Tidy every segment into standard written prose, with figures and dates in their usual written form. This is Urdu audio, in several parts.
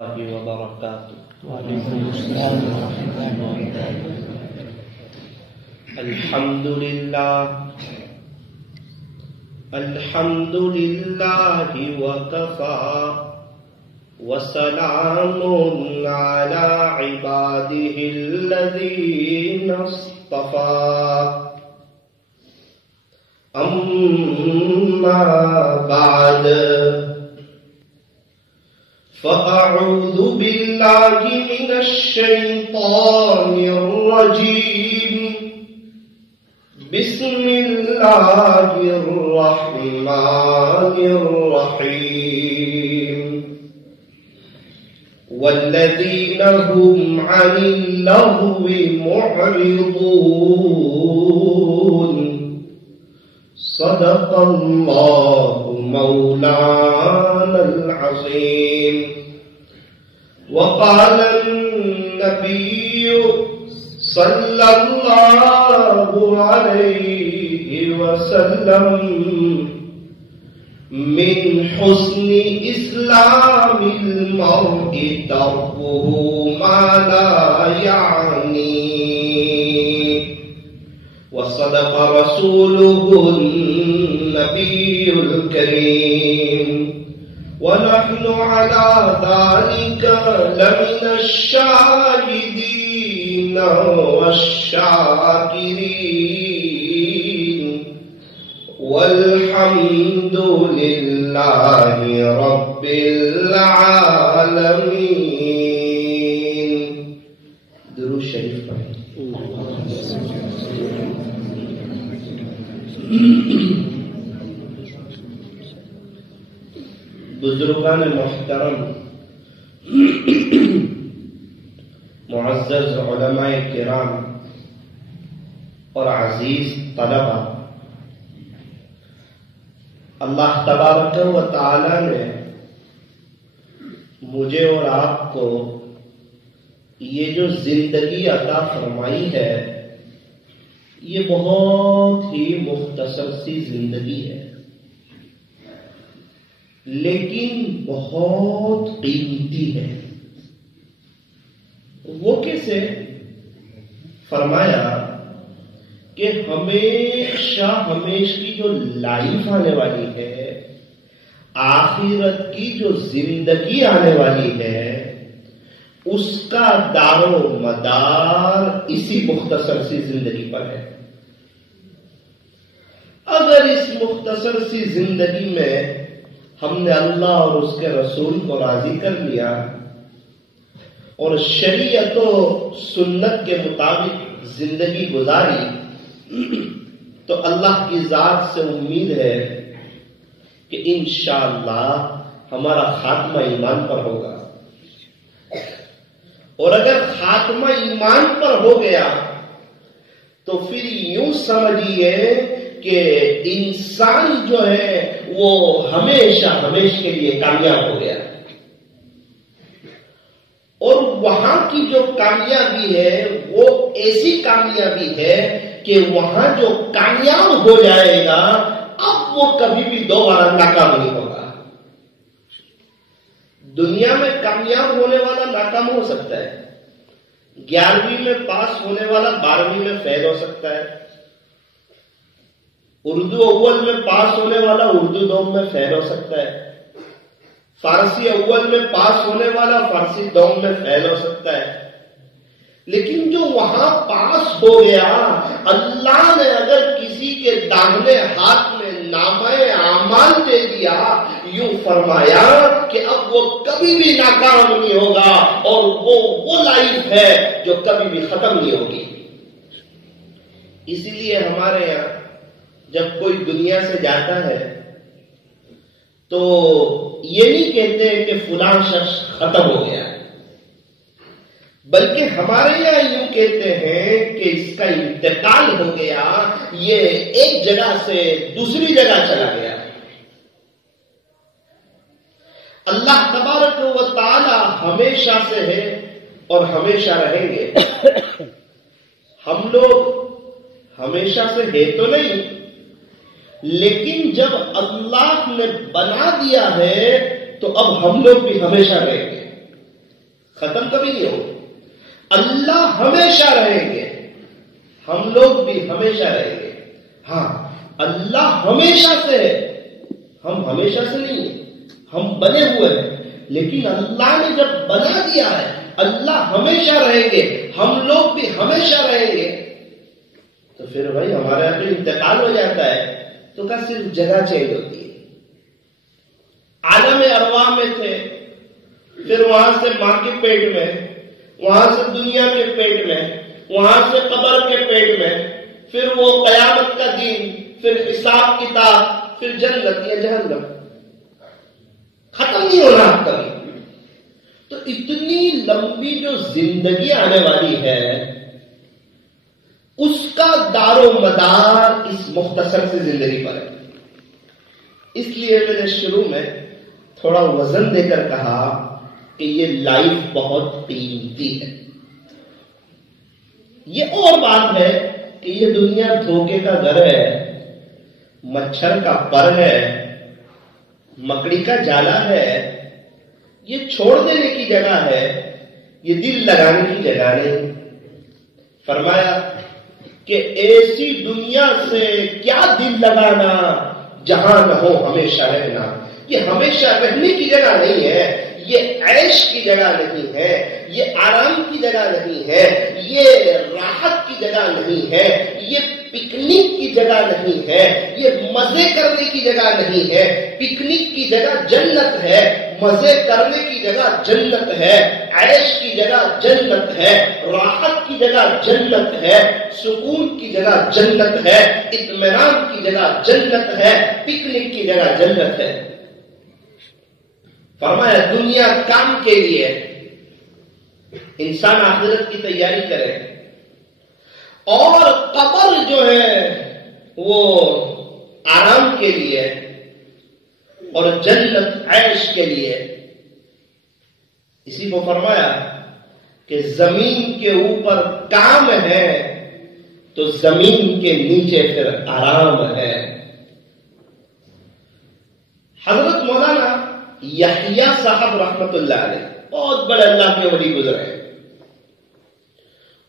وبركاته. وعليكم السلام ورحمة الله وبركاته. الحمد لله وكفى وسلام على عباده الذين اصطفى. أما بعد فأعوذ بالله من الشيطان الرجيم. بسم الله الرحمن الرحيم. والذين هم عن اللغو معرضون. صدق الله مولانا العظيم. وقال النبي صلى الله عليه وسلم: من حسن إسلام المرء تركه ما لا يعنيه. وصدق رسوله النبي الكريم. ونحن على ذلك لمن الشاهدين والشاكرين. والحمد لله رب العالمين. درود شریف پڑھیں. بزرگان محترم، معزز علماء کرام اور عزیز طلبہ، اللہ تبارک و تعالی نے مجھے اور آپ کو یہ جو زندگی عطا فرمائی ہے، یہ بہت ہی مختصر سی زندگی ہے، لیکن بہت قیمتی ہے. وہ کیسے؟ فرمایا کہ ہمیشہ کی جو لائف آنے والی ہے، آخرت کی جو زندگی آنے والی ہے، اس کا دار و مدار اسی مختصر سی زندگی پر ہے. اگر اس مختصر سی زندگی میں ہم نے اللہ اور اس کے رسول کو راضی کر لیا اور شریعت و سنت کے مطابق زندگی گزاری، تو اللہ کی ذات سے امید ہے کہ انشاءاللہ ہمارا خاتمہ ایمان پر ہوگا. اور اگر خاتمہ ایمان پر ہو گیا تو پھر یوں سمجھیے کہ انسان جو ہے وہ ہمیشہ کے لیے کامیاب ہو گیا. اور وہاں کی جو کامیابی ہے وہ ایسی کامیابی ہے کہ وہاں جو کامیاب ہو جائے گا اب وہ کبھی بھی دوبارہ ناکام نہیں ہوگا. دنیا میں کامیاب ہونے والا ناکام ہو سکتا ہے، 11ویں میں پاس ہونے والا 12ویں میں فیل ہو سکتا ہے، اردو اول میں پاس ہونے والا اردو دوم میں فیل ہو سکتا ہے، فارسی اول میں پاس ہونے والا فارسی دوم میں فیل ہو سکتا ہے. لیکن جو وہاں پاس ہو گیا، اللہ نے اگر کسی کے داہنے ہاتھ میں نامہ اعمال دے دیا، یوں فرمایا کہ اب وہ کبھی بھی ناکام نہیں ہوگا اور وہ لائف ہے جو کبھی بھی ختم نہیں ہوگی. اسی لیے ہمارے یہاں جب کوئی دنیا سے جاتا ہے تو یہ نہیں کہتے کہ فلاں شخص ختم ہو گیا، بلکہ ہمارے یہاں یوں کہتے ہیں کہ اس کا انتقال ہو گیا، یہ ایک جگہ سے دوسری جگہ چلا گیا. اللہ تبارک و تعالی ہمیشہ سے ہے اور ہمیشہ رہیں گے. ہم لوگ ہمیشہ سے ہے تو نہیں، لیکن جب اللہ نے بنا دیا ہے تو اب ہم لوگ بھی ہمیشہ رہیں گے. ختم کبھی نہیں ہوگا. اللہ ہمیشہ رہیں گے, ہم لوگ بھی ہمیشہ رہیں گے. ہاں اللہ ہمیشہ سے ہے, ہم ہمیشہ سے نہیں ہیں, ہم بنے ہوئے ہیں. لیکن اللہ نے جب بنا دیا ہے اللہ ہمیشہ رہیں گے, ہم لوگ بھی ہمیشہ رہیں گے, تو پھر بھائی ہمارے یہاں انتقال ہو جاتا ہے تو کیا صرف جگہ چینج ہوتی ہے. عالم ارواح میں تھے, پھر وہاں سے ماں کے پیٹ میں, وہاں سے دنیا کے پیٹ میں, وہاں سے قبر کے پیٹ میں, پھر وہ قیامت کا دن, پھر حساب کتاب, پھر جنت یا جہنم. ختم نہیں ہونا آپ کبھی. تو اتنی لمبی جو زندگی آنے والی ہے اس کا دار و مدار اس مختصر سی زندگی پر ہے. اس لیے میں نے شروع میں تھوڑا وزن دے کر کہا کہ یہ لائف بہت قیمتی ہے. یہ اور بات ہے کہ یہ دنیا دھوکے کا گھر ہے, مچھر کا پر ہے, مکڑی کا جالا ہے, یہ چھوڑ دینے کی جگہ ہے, یہ دل لگانے کی جگہ نہیں. فرمایا کہ ایسی دنیا سے کیا دل لگانا جہاں نہ ہو ہمیشہ رہنا. یہ ہمیشہ رہنے کی جگہ نہیں ہے, یہ عیش کی جگہ نہیں ہے, یہ آرام کی جگہ نہیں ہے, یہ راحت کی جگہ نہیں ہے, یہ پکنک کی جگہ نہیں ہے, یہ مزے کرنے کی جگہ نہیں ہے. پکنک کی جگہ جنت ہے, مزے کرنے کی جگہ جنت ہے, عیش کی جگہ جنت ہے, راحت کی جگہ جنت ہے, سکون کی جگہ جنت ہے, اطمینان کی جگہ جنت ہے, پکنک کی جگہ جنت ہے. فرمایا دنیا کام کے لیے, انسان آخرت کی تیاری کرے, اور قبر جو ہے وہ آرام کے لیے, اور جنت عیش کے لیے. اسی کو فرمایا کہ زمین کے اوپر کام ہے تو زمین کے نیچے پھر آرام ہے. حضرت مولانا یحییٰ صاحب رحمت اللہ علیہ بہت بڑے اللہ کے ولی گزرے.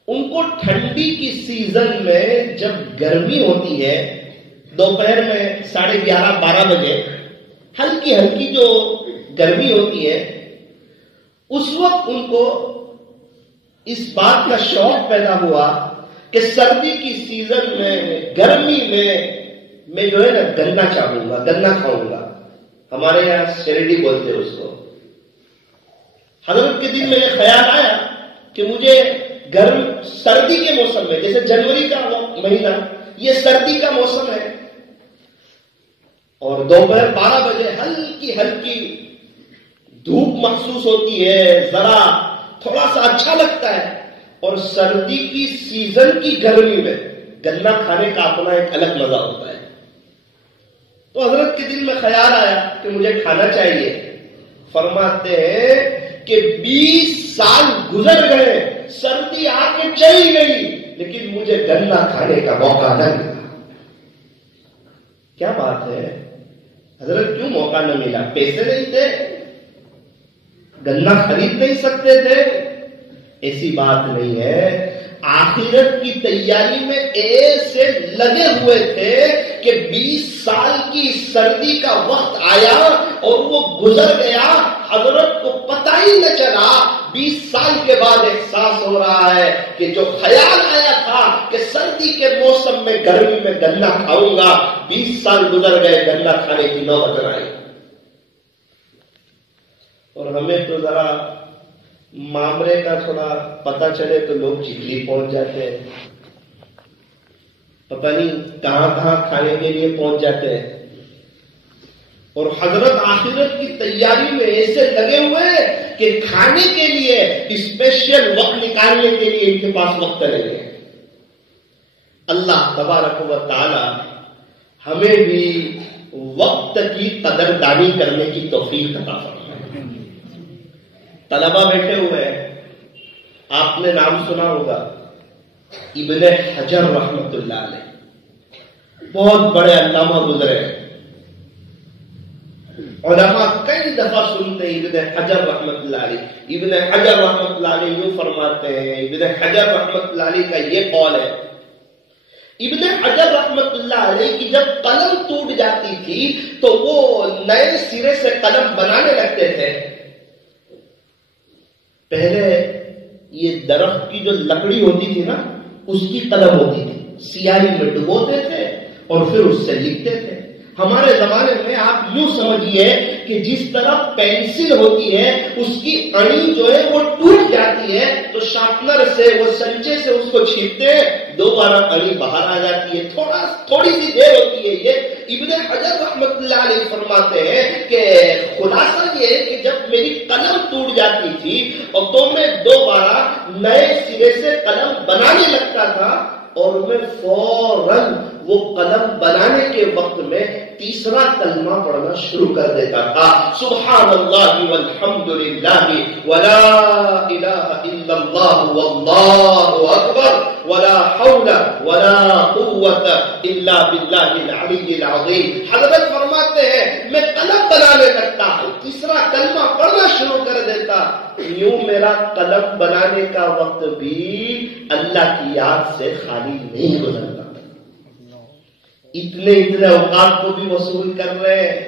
ان کو ٹھنڈی کی سیزن میں جب گرمی ہوتی ہے, دوپہر میں 11:30-12 بجے ہلکی ہلکی جو گرمی ہوتی ہے, اس وقت ان کو اس بات کا شوق پیدا ہوا کہ سردی کی سیزن میں, گرمی میں جو ہے نا گنا چاہوں گا, گنا کھاؤں گا. ہمارے یہاں شیرڈی بولتے ہیں اس کو. حضرت کے دل میں یہ خیال آیا کہ مجھے سردی کے موسم میں, جیسے جنوری کا مہینہ یہ سردی کا موسم ہے, اور دوپہر 12 بجے ہلکی ہلکی دھوپ محسوس ہوتی ہے, ذرا تھوڑا سا اچھا لگتا ہے, اور سردی کی سیزن کی گرمی میں گنا کھانے کا اپنا ایک الگ مزہ ہوتا ہے. تو حضرت کے دل میں خیال آیا کہ مجھے کھانا چاہیے. فرماتے ہیں کہ 20 سال گزر گئے, سردی آ کے چلی گئی, لیکن مجھے گنا کھانے کا موقع نہ ملا. کیا بات ہے حضرت, کیوں موقع نہ ملا؟ پیسے نہیں تھے, گنا خرید نہیں سکتے تھے؟ ایسی بات نہیں ہے. آخرت کی تیاری میں ایسے لگے ہوئے تھے کہ 20 سال کی سردی کا وقت آیا اور وہ گزر گیا, حضرت کو پتہ ہی نہ چلا. 20 سال کے بعد احساس ہو رہا ہے کہ جو خیال آیا تھا کہ سردی کے موسم میں گرمی میں گنا کھاؤں گا, 20 سال گزر گئے, گنا کھانے کی نوبت آئی. اور ہمیں تو ذرا معاملے کا تھوڑا پتہ چلے تو لوگ چکلی پہنچ جاتے ہیں, پتہ نہیں کہاں کہاں کھانے کے لیے پہنچ جاتے ہیں. اور حضرت آخرت کی تیاری میں ایسے لگے ہوئے کہ کھانے کے لیے اسپیشل وقت نکالنے کے لیے ان کے پاس وقت رہے گا. اللہ تبارک و تعالی ہمیں بھی وقت کی قدردانی کرنے کی توفیق عطا فرمائے. طلبہ بیٹھے ہوئے ہیں, آپ نے نام سنا ہوگا ابن حجر رحمت اللہ علیہ, بہت بڑے علامہ گزرے ہیں. علماء کئی دفعہ سنتے ہیں ابن حجر رحمت اللہ علیہ، ابن حجر رحمت اللہ علیہ یوں فرماتے ہیں، ابن حجر رحمت اللہ علیہ کا یہ قول ہے، ابن حجر رحمت اللہ علیہ کی جب قلم ٹوٹ جاتی تھی تو وہ نئے سرے سے قلم بنانے لگتے تھے۔ پہلے یہ درخت کی جو لکڑی ہوتی تھی نا، اس کی قلم ہوتی تھی، سیاہی میں ڈبوتے تھے اور پھر اس سے لکھتے تھے۔ ہمارے زمانے میں آپ یوں سمجھیے کہ جس طرح پینسل ہوتی ہے اس کی اڑی جو ہے وہ ٹوٹ جاتی ہے تو شارپنر سے وہ سنچے سے اس کو چھیلتے ہیں، دوبارہ اڑی باہر آ جاتی ہے، تھوڑی سی دیر ہوتی ہے۔ یہ ابن حجر رحمت اللہ علیہ فرماتے ہیں کہ خلاصہ یہ ہے کہ جب میری قلم ٹوٹ جاتی تھی اور تو میں دوبارہ نئے سرے سے قلم بنانے لگتا تھا اور میں فوراً وہ قلم بنانے کے وقت میں تیسرا کلمہ پڑھنا شروع کر دیتا تھا، سبحان اللہ والحمد للہ ولا الہ الا اللہ واللہ اکبر ولا حول ولا قوت الا باللہ العلی العظیم۔ حضرت فرماتے ہیں میں قلم بنانے لگتا، تیسرا کلمہ پڑھنا شروع کر دیتا، یوں میرا قلم بنانے کا وقت بھی اللہ کی یاد سے خالی نہیں گزرتا۔ اتنے اوقات کو بھی وصول کر رہے ہیں،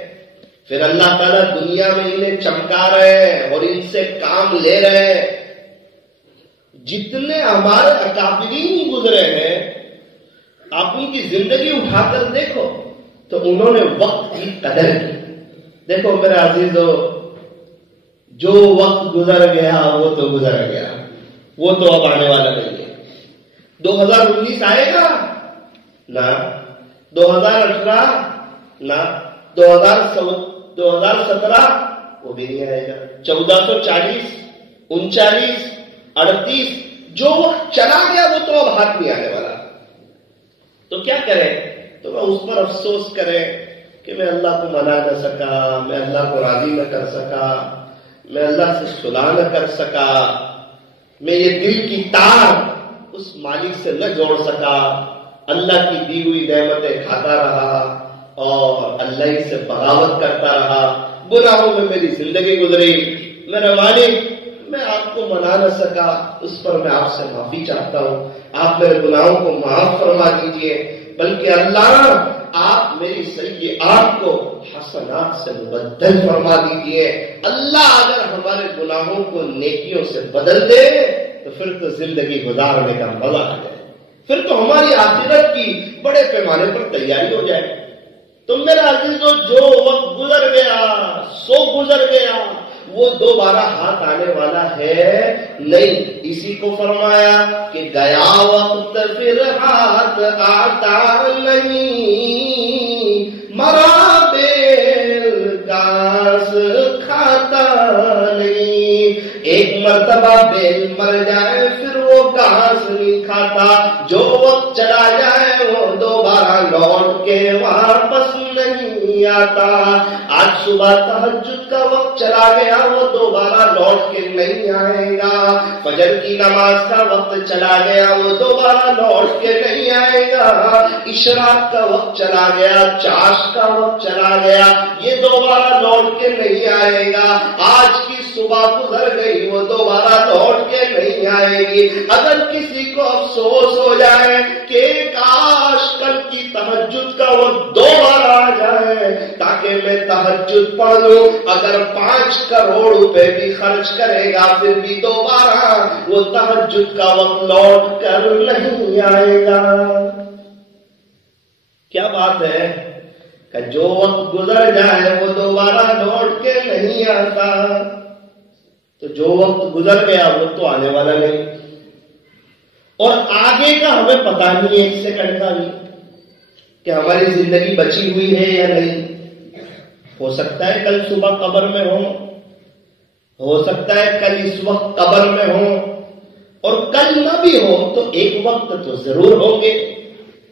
پھر اللہ تعالیٰ دنیا میں انہیں چمکا رہے ہیں اور ان سے کام لے رہے ہیں۔ جتنے ہمارے اکابرین گزرے ہیں، آپ ان کی زندگی اٹھا کر دیکھو تو انہوں نے وقت کی قدر کی۔ دیکھو میرے عزیزو، جو وقت گزر گیا وہ تو گزر گیا، وہ تو اب آنے والا نہیں ہے۔ 2019 آئے گا نہ، 2018 نہ، 2017 وہ بھی نہیں آئے گا، 1440 39 38 جو وقت چلا گیا وہ تو اب ہاتھ نہیں آنے والا۔ تو کیا کریں؟ تو میں اس پر افسوس کریں کہ میں اللہ کو منا نہ سکا، میں اللہ کو راضی نہ کر سکا، میں اللہ سے صلح نہ کر سکا، میں یہ دل کی تار اس مالک سے نہ جوڑ سکا، اللہ کی دی ہوئی نعمتیں کھاتا رہا اور اللہ سے بغاوت کرتا رہا، گناہوں میں میری زندگی گزری۔ میرا مالک میں آپ کو منا نہ سکا، اس پر میں آپ سے معافی چاہتا ہوں، آپ میرے گناہوں کو معاف فرما دیجئے، بلکہ اللہ آپ میری سیئات کو حسنات سے مبدل فرما دیجئے۔ اللہ اگر ہمارے گناہوں کو نیکیوں سے بدل دے تو پھر تو زندگی گزارنے کا مزہ آ جائے، پھر تو ہماری آخرت کی بڑے پیمانے پر تیاری ہو جائے۔ تو میرا عزیزو، جو وقت گزر گیا سو گزر گیا، وہ دوبارہ ہاتھ آنے والا ہے نہیں۔ اسی کو فرمایا کہ گیا وقت پھر ہاتھ آتا نہیں، مرا بیل گھاس کھاتا نہیں۔ ایک مرتبہ بیل مر جائے پھر وہ گھاس نہیں کھاتا، جو وقت چلا جائے وہ دوبارہ لوٹ کے واپس نہیں آتا۔ آج صبح تہجد کا وقت چلا گیا، وہ دوبارہ لوٹ کے نہیں آئے گا۔ فجر کی نماز کا وقت چلا گیا، وہ دوبارہ لوٹ کے نہیں آئے گا۔ اشراق کا وقت چلا گیا، چاش کا وقت چلا گیا، یہ دوبارہ لوٹ کے نہیں آئے گا۔ آج کی صبح گزر گئی، وہ دوبارہ لوٹ کے نہیں آئے گی۔ اگر کسی کو افسوس ہو جائے کہ کاش کل کی تہجد کا وہ دوبارہ آ جائے تاکہ میں تہجد پڑھ لوں، اگر 5 کروڑ روپے بھی خرچ کرے گا پھر بھی دوبارہ وہ تہجد کا وقت لوٹ کر نہیں آئے گا۔ کیا بات ہے کہ جو وقت گزر جائے وہ دوبارہ لوٹ کے نہیں آتا، تو جو وقت گزر گیا وہ تو آنے والا نہیں، اور آگے کا ہمیں پتہ نہیں ہے، 1 سیکنڈ کا بھی کہ ہماری زندگی بچی ہوئی ہے یا نہیں۔ ہو سکتا ہے کل صبح قبر میں ہو سکتا ہے کل اس وقت قبر میں ہو، اور کل نہ بھی ہو تو ایک وقت تو ضرور ہوں گے،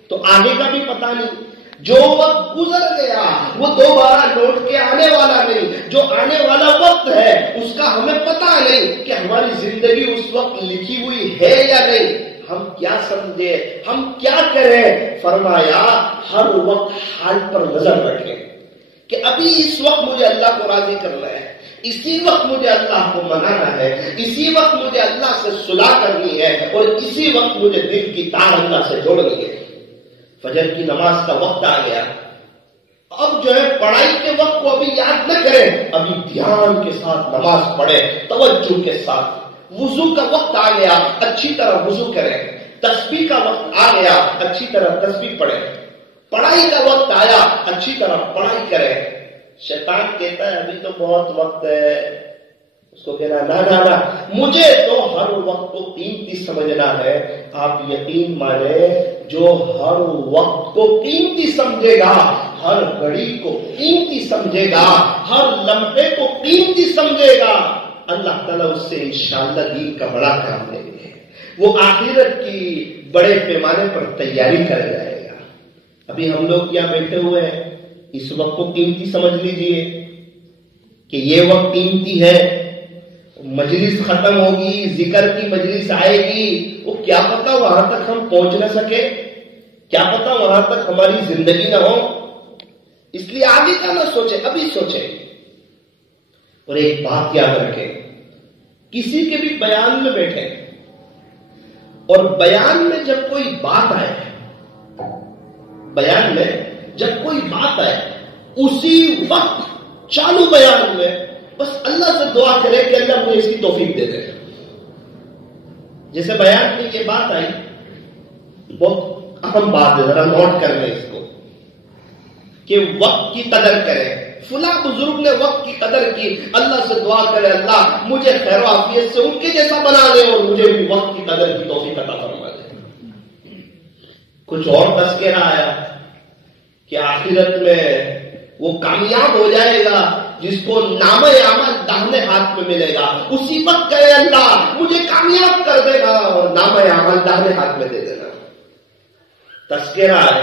تو آگے کا بھی پتہ نہیں۔ جو وقت گزر گیا وہ دوبارہ لوٹ کے آنے والا نہیں، جو آنے والا وقت ہے اس کا ہمیں پتہ نہیں کہ ہماری زندگی اس وقت لکھی ہوئی ہے یا نہیں۔ ہم کیا سمجھے، ہم کیا کریں؟ فرمایا ہر وقت حال پر نظر رکھیں کہ ابھی اس وقت مجھے اللہ کو راضی کرنا ہے، اسی وقت مجھے اللہ کو منانا ہے، اسی وقت مجھے اللہ سے صلح کرنی ہے، اور اسی وقت مجھے دل کی تار اللہ سے جوڑنی ہے۔ فجر کی نماز کا وقت آ گیا، اب جو ہے پڑھائی کے وقت کو ابھی یاد نہ کریں، ابھی دھیان کے ساتھ نماز پڑھیں، توجہ کے ساتھ۔ وضو کا وقت آ گیا، اچھی طرح وضو کریں۔ تسبیح کا وقت آ گیا، اچھی طرح تسبیح پڑھیں۔ پڑھائی کا وقت آیا، اچھی طرح پڑھائی کریں۔ شیطان کہتا ہے ابھی تو بہت وقت ہے، اس کو کہنا نہ مجھے تو ہر وقت کو قیمتی سمجھنا ہے۔ آپ یقین مانیں، جو ہر وقت کو قیمتی سمجھے گا، ہر گھڑی کو قیمتی سمجھے گا، ہر لمحے کو قیمتی سمجھے گا، اللہ تعالیٰ اس سے انشاءاللہ دین کا بڑا کام لیں گے، وہ آخرت کی بڑے پیمانے پر تیاری کر جائے گا۔ ابھی ہم لوگ یہاں بیٹھے ہوئے ہیں، اس وقت کو قیمتی سمجھ لیجئے کہ یہ وقت قیمتی ہے۔ مجلس ختم ہوگی، ذکر کی مجلس آئے گی، وہ کیا پتا وہاں تک ہم پہنچ نہ سکے، کیا پتا وہاں تک ہماری زندگی نہ ہو، اس لیے آگے کا نہ سوچے، ابھی سوچے۔ اور ایک بات یاد رکھیں، کسی کے بھی بیان میں بیٹھے اور بیان میں جب کوئی بات آئے، بیان میں جب کوئی بات آئے، اسی وقت چالو بیان میں بس اللہ سے دعا کرے کہ اللہ مجھے اس کی توفیق دے دے۔ جیسے بیان میں یہ بات آئی، بہت اہم بات ہے، ذرا نوٹ کر لیں اس کو، کہ وقت کی قدر کریں۔ فلاں بزرگ نے وقت کی قدر کی، اللہ سے دعا کرے اللہ مجھے خیر و عافیت سے ان کے جیسا بنا دے اور مجھے بھی وقت کی قدر کی توفیق عطا فرما دے۔ کچھ اور تذکرہ آیا کہ آخرت میں وہ کامیاب ہو جائے گا جس کو نامہ عمل داہنے ہاتھ میں ملے گا، اسی وقت کہے اللہ مجھے کامیاب کر دے گا اور نامہ عمل داہنے ہاتھ میں دے دینا۔ تذکرہ ہے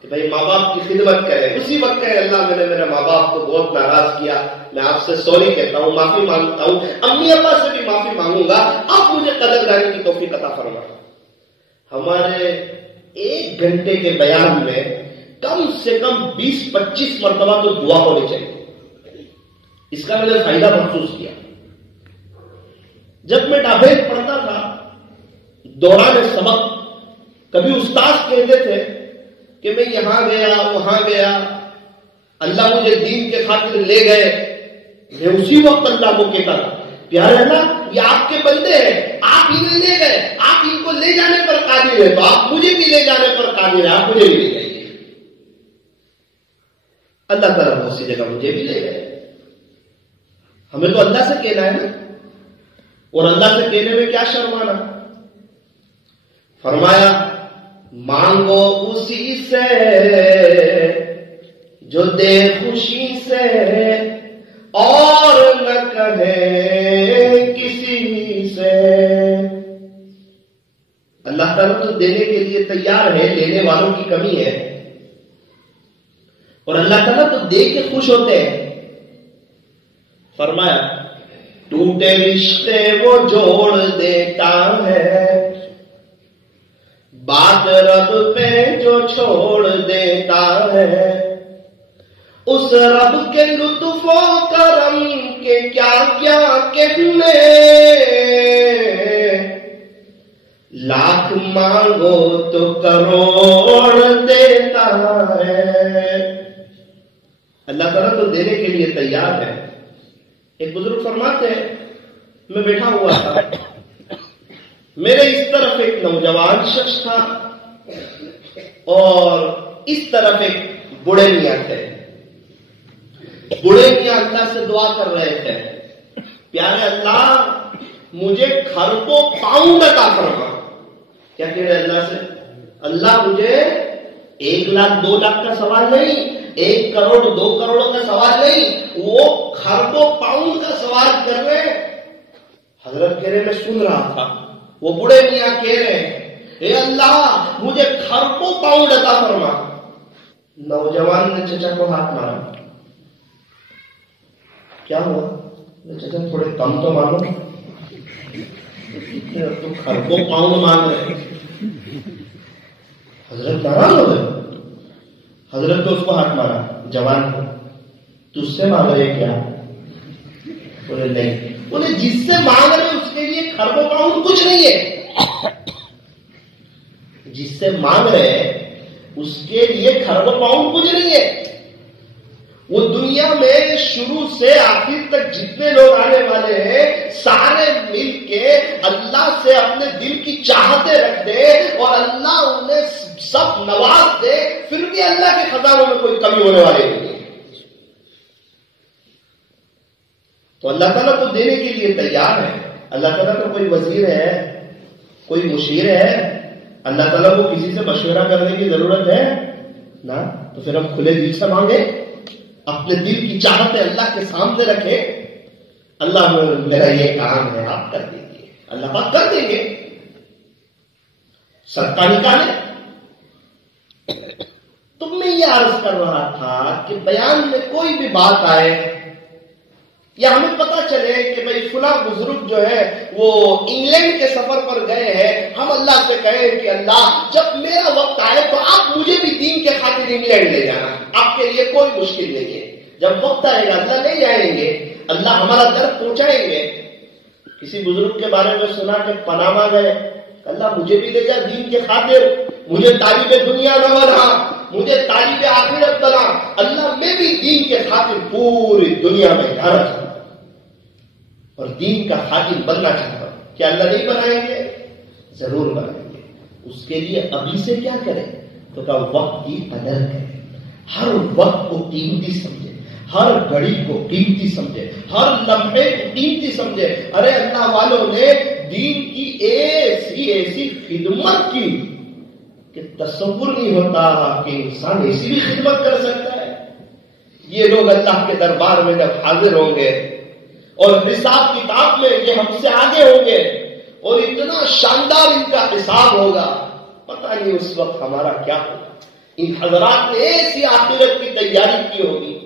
کہ بھائی ماں باپ کی خدمت کرے، اسی وقت کہے اللہ میں نے میرے ماں باپ کو بہت ناراض کیا، میں آپ سے سوری کہتا ہوں، معافی مانگتا ہوں، امی ابا سے بھی معافی مانگوں گا، اب مجھے قدر دانی کی توفیق عطا فرما۔ ہمارے 1 گھنٹے کے بیان میں کم سے کم 20-25 مرتبہ تو دعا ہونی چاہیے۔ اس کا میں نے فائدہ محسوس کیا۔ جب میں ڈابھیل پڑھتا تھا دوران سبق، کبھی استاد کہتے تھے کہ میں یہاں گیا وہاں گیا، اللہ مجھے دین کے خاطر لے گئے، میں اسی وقت اللہ کو کہتا تھا پیارے اللہ یہ آپ کے بندے ہیں، آپ انہیں لے گئے، آپ ان کو لے جانے پر قادر ہے، تو آپ مجھے بھی لے جانے پر قادر ہے، آپ مجھے بھی لے جائیے۔ اللہ تعالیٰ بہت سی جگہ مجھے بھی لے گئے۔ ہمیں تو اللہ سے کہنا ہے نا، اور اللہ سے کہنے میں کیا شرمانا۔ فرمایا مانگو اسی سے جو دے خوشی سے، اور نہ کہے کسی سے۔ اللہ تعالیٰ تو دینے کے لیے تیار ہے، لینے والوں کی کمی ہے، اور اللہ تعالیٰ تو دے کے خوش ہوتے ہیں۔ فرمایا ٹوٹے رشتے وہ جوڑ دیتا ہے، بات رب پہ جو چھوڑ دیتا ہے، اس رب کے لطف و کرم کے کیا کیا کہنے، لاکھ مانگو تو کروڑ دیتا ہے۔ اللہ تعالیٰ تو دینے کے لیے تیار ہے۔ ایک بزرگ فرماتے ہیں میں بیٹھا ہوا تھا، میرے اس طرف ایک نوجوان شخص تھا اور اس طرف ایک بوڑھے میاں تھے۔ بوڑھے میاں اللہ سے دعا کر رہے تھے پیارے اللہ مجھے گھر کو پاؤں عطا فرما۔ کیا کہہ رہے اللہ سے؟ اللہ مجھے 1 لاکھ 2 لاکھ کا سوال نہیں، 1 کروڑ 2 کروڑوں کا سوال نہیں، وہ گھر کو پاؤں کا سوال کر رہے ہیں۔ حضرت کہہ رہے میں سن رہا تھا، وہ بڑے میاں کہہ رہے ہیں اے اللہ مجھے گھر کو پاؤں عطا فرما۔ نوجوان نے چچا کو ہاتھ مارا، کیا ہوا؟ چچا تھوڑے کم تو مانو، تو گھر کو پاؤں مانگ رہے۔ حضرت ناراض ہو گئے، حضرت تو اس کو ہاتھ مارا جوان کو، تجھ سے مانگ رہے کیا؟ بولے نہیں. بولے جس سے مانگ رہے اس کے لیے خرب و پاؤنڈ کچھ نہیں ہے. جس سے مانگ رہے اس کے لیے خرب و پاؤنڈ کچھ نہیں ہے. وہ دنیا میں شروع سے آخر تک جتنے لوگ آنے والے ہیں سارے مل کے اللہ سے اپنے دل کی چاہتے رکھ دے اور اللہ انہیں سب نواز دے، پھر بھی اللہ کے خزانوں میں کوئی کمی ہونے والی نہیں ہے. تو اللہ تعالیٰ تو دینے کے لیے تیار ہے. اللہ تعالیٰ کا کوئی وزیر ہے، کوئی مشیر ہے؟ اللہ تعالیٰ کو کسی سے مشورہ کرنے کی ضرورت ہے نا؟ تو پھر ہم کھلے دل سے مانگے، اپنے دل کی چاہتیں اللہ کے سامنے رکھے. اللہ میرا یہ کام ہے، آپ کر دیجیے. اللہ پاک کر دیں گے. صدقہ نکالے. تو میں یہ عرض کر رہا تھا کہ بیان میں کوئی بھی بات آئے یا ہمیں پتا چلے کہ بھئی فلاں بزرگ جو ہے وہ انگلینڈ کے سفر پر گئے ہیں، ہم اللہ سے کہیں کہ اللہ جب میرا وقت آئے تو آپ مجھے بھی دین کے خاطر انگلینڈ لے جانا، آپ کے لیے کوئی مشکل نہیں ہے. جب وقت آئے گا اللہ لے جائیں گے، اللہ ہمارا درد پہنچائیں گے. کسی بزرگ کے بارے میں سنا کہ پناما گئے، اللہ مجھے بھی لے جا دین کے خاطر، مجھے طالب دنیا نہ بنا، مجھے طالب آخرت بنا. اللہ میں بھی دین کے خاطر پوری دنیا میں جانا چاہتا ہوں اور دین کا خادم بننا چاہتا ہوں. کیا اللہ نہیں بنائیں گے؟ ضرور بنائیں گے. اس کے لیے ابھی سے کیا کریں؟ تو کہا وقت کی قدر کریں. ہر وقت کو قیمتی سمجھے، ہر گھڑی کو قیمتی سمجھے، ہر لمحے کو قیمتی سمجھے. ارے اللہ والوں نے دین کی ایسی خدمت کی کہ تصور نہیں ہوتا کہ انسان ایسی بھی خدمت کر سکتا ہے. یہ لوگ اللہ کے دربار میں جب حاضر ہوں گے اور حساب کتاب میں یہ ہم سے آگے ہوں گے اور اتنا شاندار ان کا حساب ہوگا، پتہ نہیں اس وقت ہمارا کیا ہوگا. ان حضرات نے ایسی آخرت کی تیاری کی ہوگی.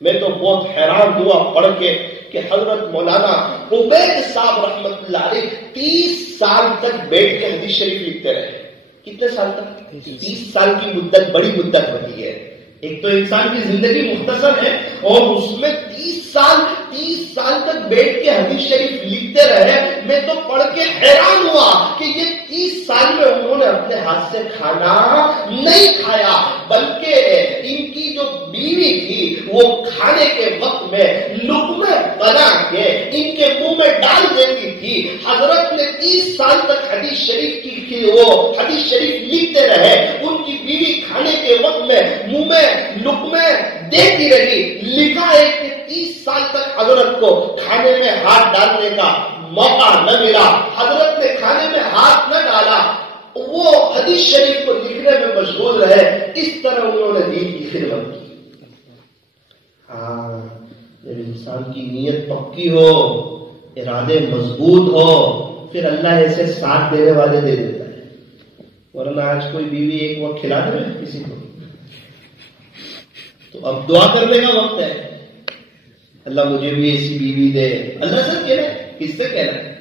میں تو بہت حیران ہوا پڑھ کے کہ حضرت مولانا عبید صاحب رحمت اللہ علیہ 30 سال تک بیٹھ کے حدیث شریف لکھتے رہے. کتنے سال تک؟ 30 سال کی مدت بڑی مدت ہوتی ہے. ایک تو انسان کی زندگی مختصر ہے اور اس میں 30 سال تک بیٹھ کے حدیث شریف لکھتے رہے. میں تو پڑھ کے حیران ہوا کہ یہ 30 سال میں انہوں نے اپنے ہاتھ سے کھانا نہیں کھایا، بلکہ ان کی جو بیوی تھی وہ کھانے کے وقت میں لقمے بنا کے ان کے منہ میں ڈال دیتی تھی. حضرت نے 30 سال تک حدیث شریف کی وہ حدیث شریف لکھتے رہے. ان کی بیوی کھانے کے وقت میں منہ میں لقمے دیتی رہی. لکھا ہے کہ 30 سال تک حضرت کو کھانے میں ہاتھ ڈالنے کا موقع نہ ملا. حضرت نے کھانے میں ہاتھ نہ ڈالا، وہ حدیث شریف کو لکھنے میں مشغول رہے. اس طرح انہوں نے دین کی خدمت کی. ہاں، جب انسان کی نیت پکی ہو، ارادے مضبوط ہو، پھر اللہ ایسے ساتھ دینے والے دے دیتا ہے. ورنہ آج کوئی بیوی ایک وقت کھلا دے کسی کو، تو اب دعا کرنے کا وقت ہے. اللہ مجھے بھی ایسی بیوی دے. اللہ سے کہنا ہے، کس سے کہنا ہے؟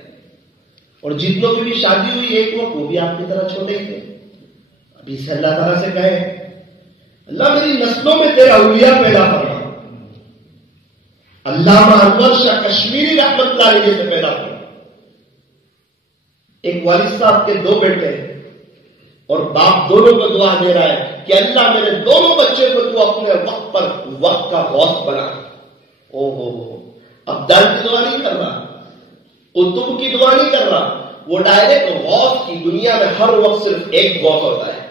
اور جتنوں کی بھی شادی ہوئی ایک وقت وہ بھی آپ کی طرح چھوٹے ہی تھے. ابھی سے اللہ تعالیٰ سے کہے اللہ میری نسلوں میں تیرا اولیاء پیدا کرنا. علامہ انور شاہ کشمیری رحمت اللہ علیہ سے پیدا کرنا. ایک والد صاحب کے 2 بیٹے اور باپ دونوں کو دعا دے رہا ہے کہ اللہ میرے دونوں بچے کو تو اپنے وقت پر وقت کا غوث بنا. او ہو ابدال کی دعا نہیں کر رہا، قطب کی دعا نہیں کر رہا، وہ ڈائریکٹ غوث کی. دنیا میں ہر وقت صرف ایک غوث ہوتا ہے.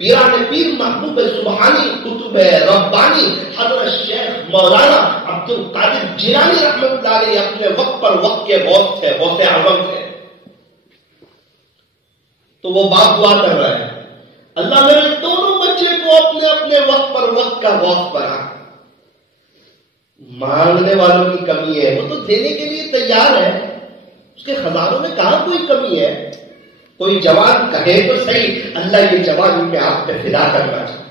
پیران پیر محبوب سبحانی قطب ربانی حضرت شیخ مولانا عبد القادر جیلانی رحمت اللہ علیہ اپنے وقت پر وقت کے غوث تھے، غوث اعظم تھے. تو وہ باپ دعا کر رہا ہے اللہ میرے دونوں بچے کو اپنے اپنے وقت پر وقت کا غوث بنا. مانگنے والوں کی کمی ہے، وہ تو دینے کے لیے تیار ہے. اس کے خزانوں میں کہاں کوئی کمی ہے؟ کوئی جوان کہے تو صحیح اللہ یہ جوان میں آپ پہ فدا کرنا چاہتا ہوں،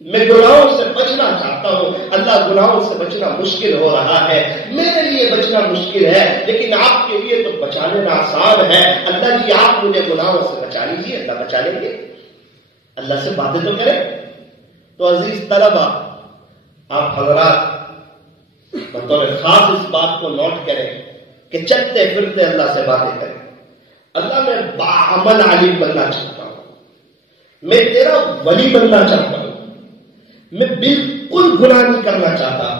میں گناہوں سے بچنا چاہتا ہوں. اللہ گناہوں سے بچنا مشکل ہو رہا ہے، میرے لیے بچنا مشکل ہے، لیکن آپ کے لیے تو بچا لینا آسان ہے. اللہ جی آپ مجھے گناہوں سے بچا لیجیے. اللہ بچا لیں گے. اللہ سے باتیں تو کریں. تو عزیز طلبہ، آپ حضرات بطور خاص اس بات کو نوٹ کریں کہ چلتے پھرتے اللہ سے باتیں کریں. اللہ میں باعمل عالم بننا چاہتا ہوں, میں تیرا ولی بننا چاہتا ہوں, میں بالکل گناہ نہیں کرنا چاہتا,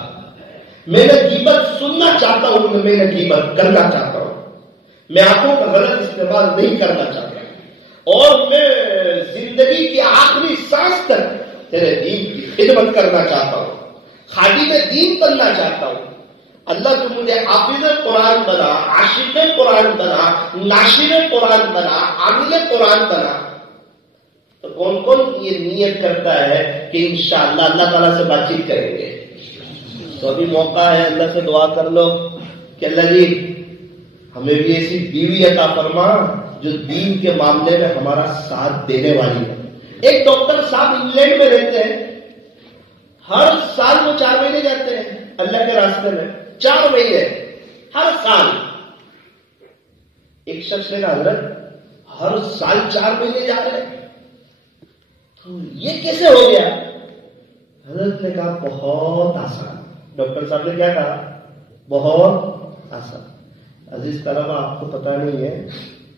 میں نہ غیبت سننا چاہتا ہوں میں نہ غیبت کرنا چاہتا ہوں, میں آنکھوں کا غلط استعمال نہیں کرنا چاہتا, اور میں زندگی کی آخری سانس تک تیرے دین کی خدمت کرنا چاہتا ہوں, خادم دین بننا چاہتا ہوں. اللہ تو مجھے حافظ قرآن بنا, عاشق قرآن بنا, ناشر قرآن بنا, عامل قرآن بنا. تو کون کون یہ نیت کرتا ہے کہ انشاءاللہ اللہ تعالیٰ سے بات چیت کریں گے؟ تو ابھی موقع ہے, اللہ سے دعا کر لو کہ اللہ جی ہمیں بھی ایسی بیوی عطا فرما جو دین کے معاملے میں ہمارا ساتھ دینے والی ہے. ایک ڈاکٹر صاحب انگلینڈ میں رہتے ہیں, ہر سال وہ 4 مہینے جاتے ہیں اللہ کے راستے میں, 4 مہینے ہر سال. ایک شخص نے کہا حضرت ہر سال 4 مہینے جا رہے ہیں تو یہ کیسے ہو گیا؟ حضرت نے کہا بہت آسان. ڈاکٹر صاحب نے کیا کہا؟ بہت آسان. عزیز طلبہ آپ کو پتا نہیں ہے,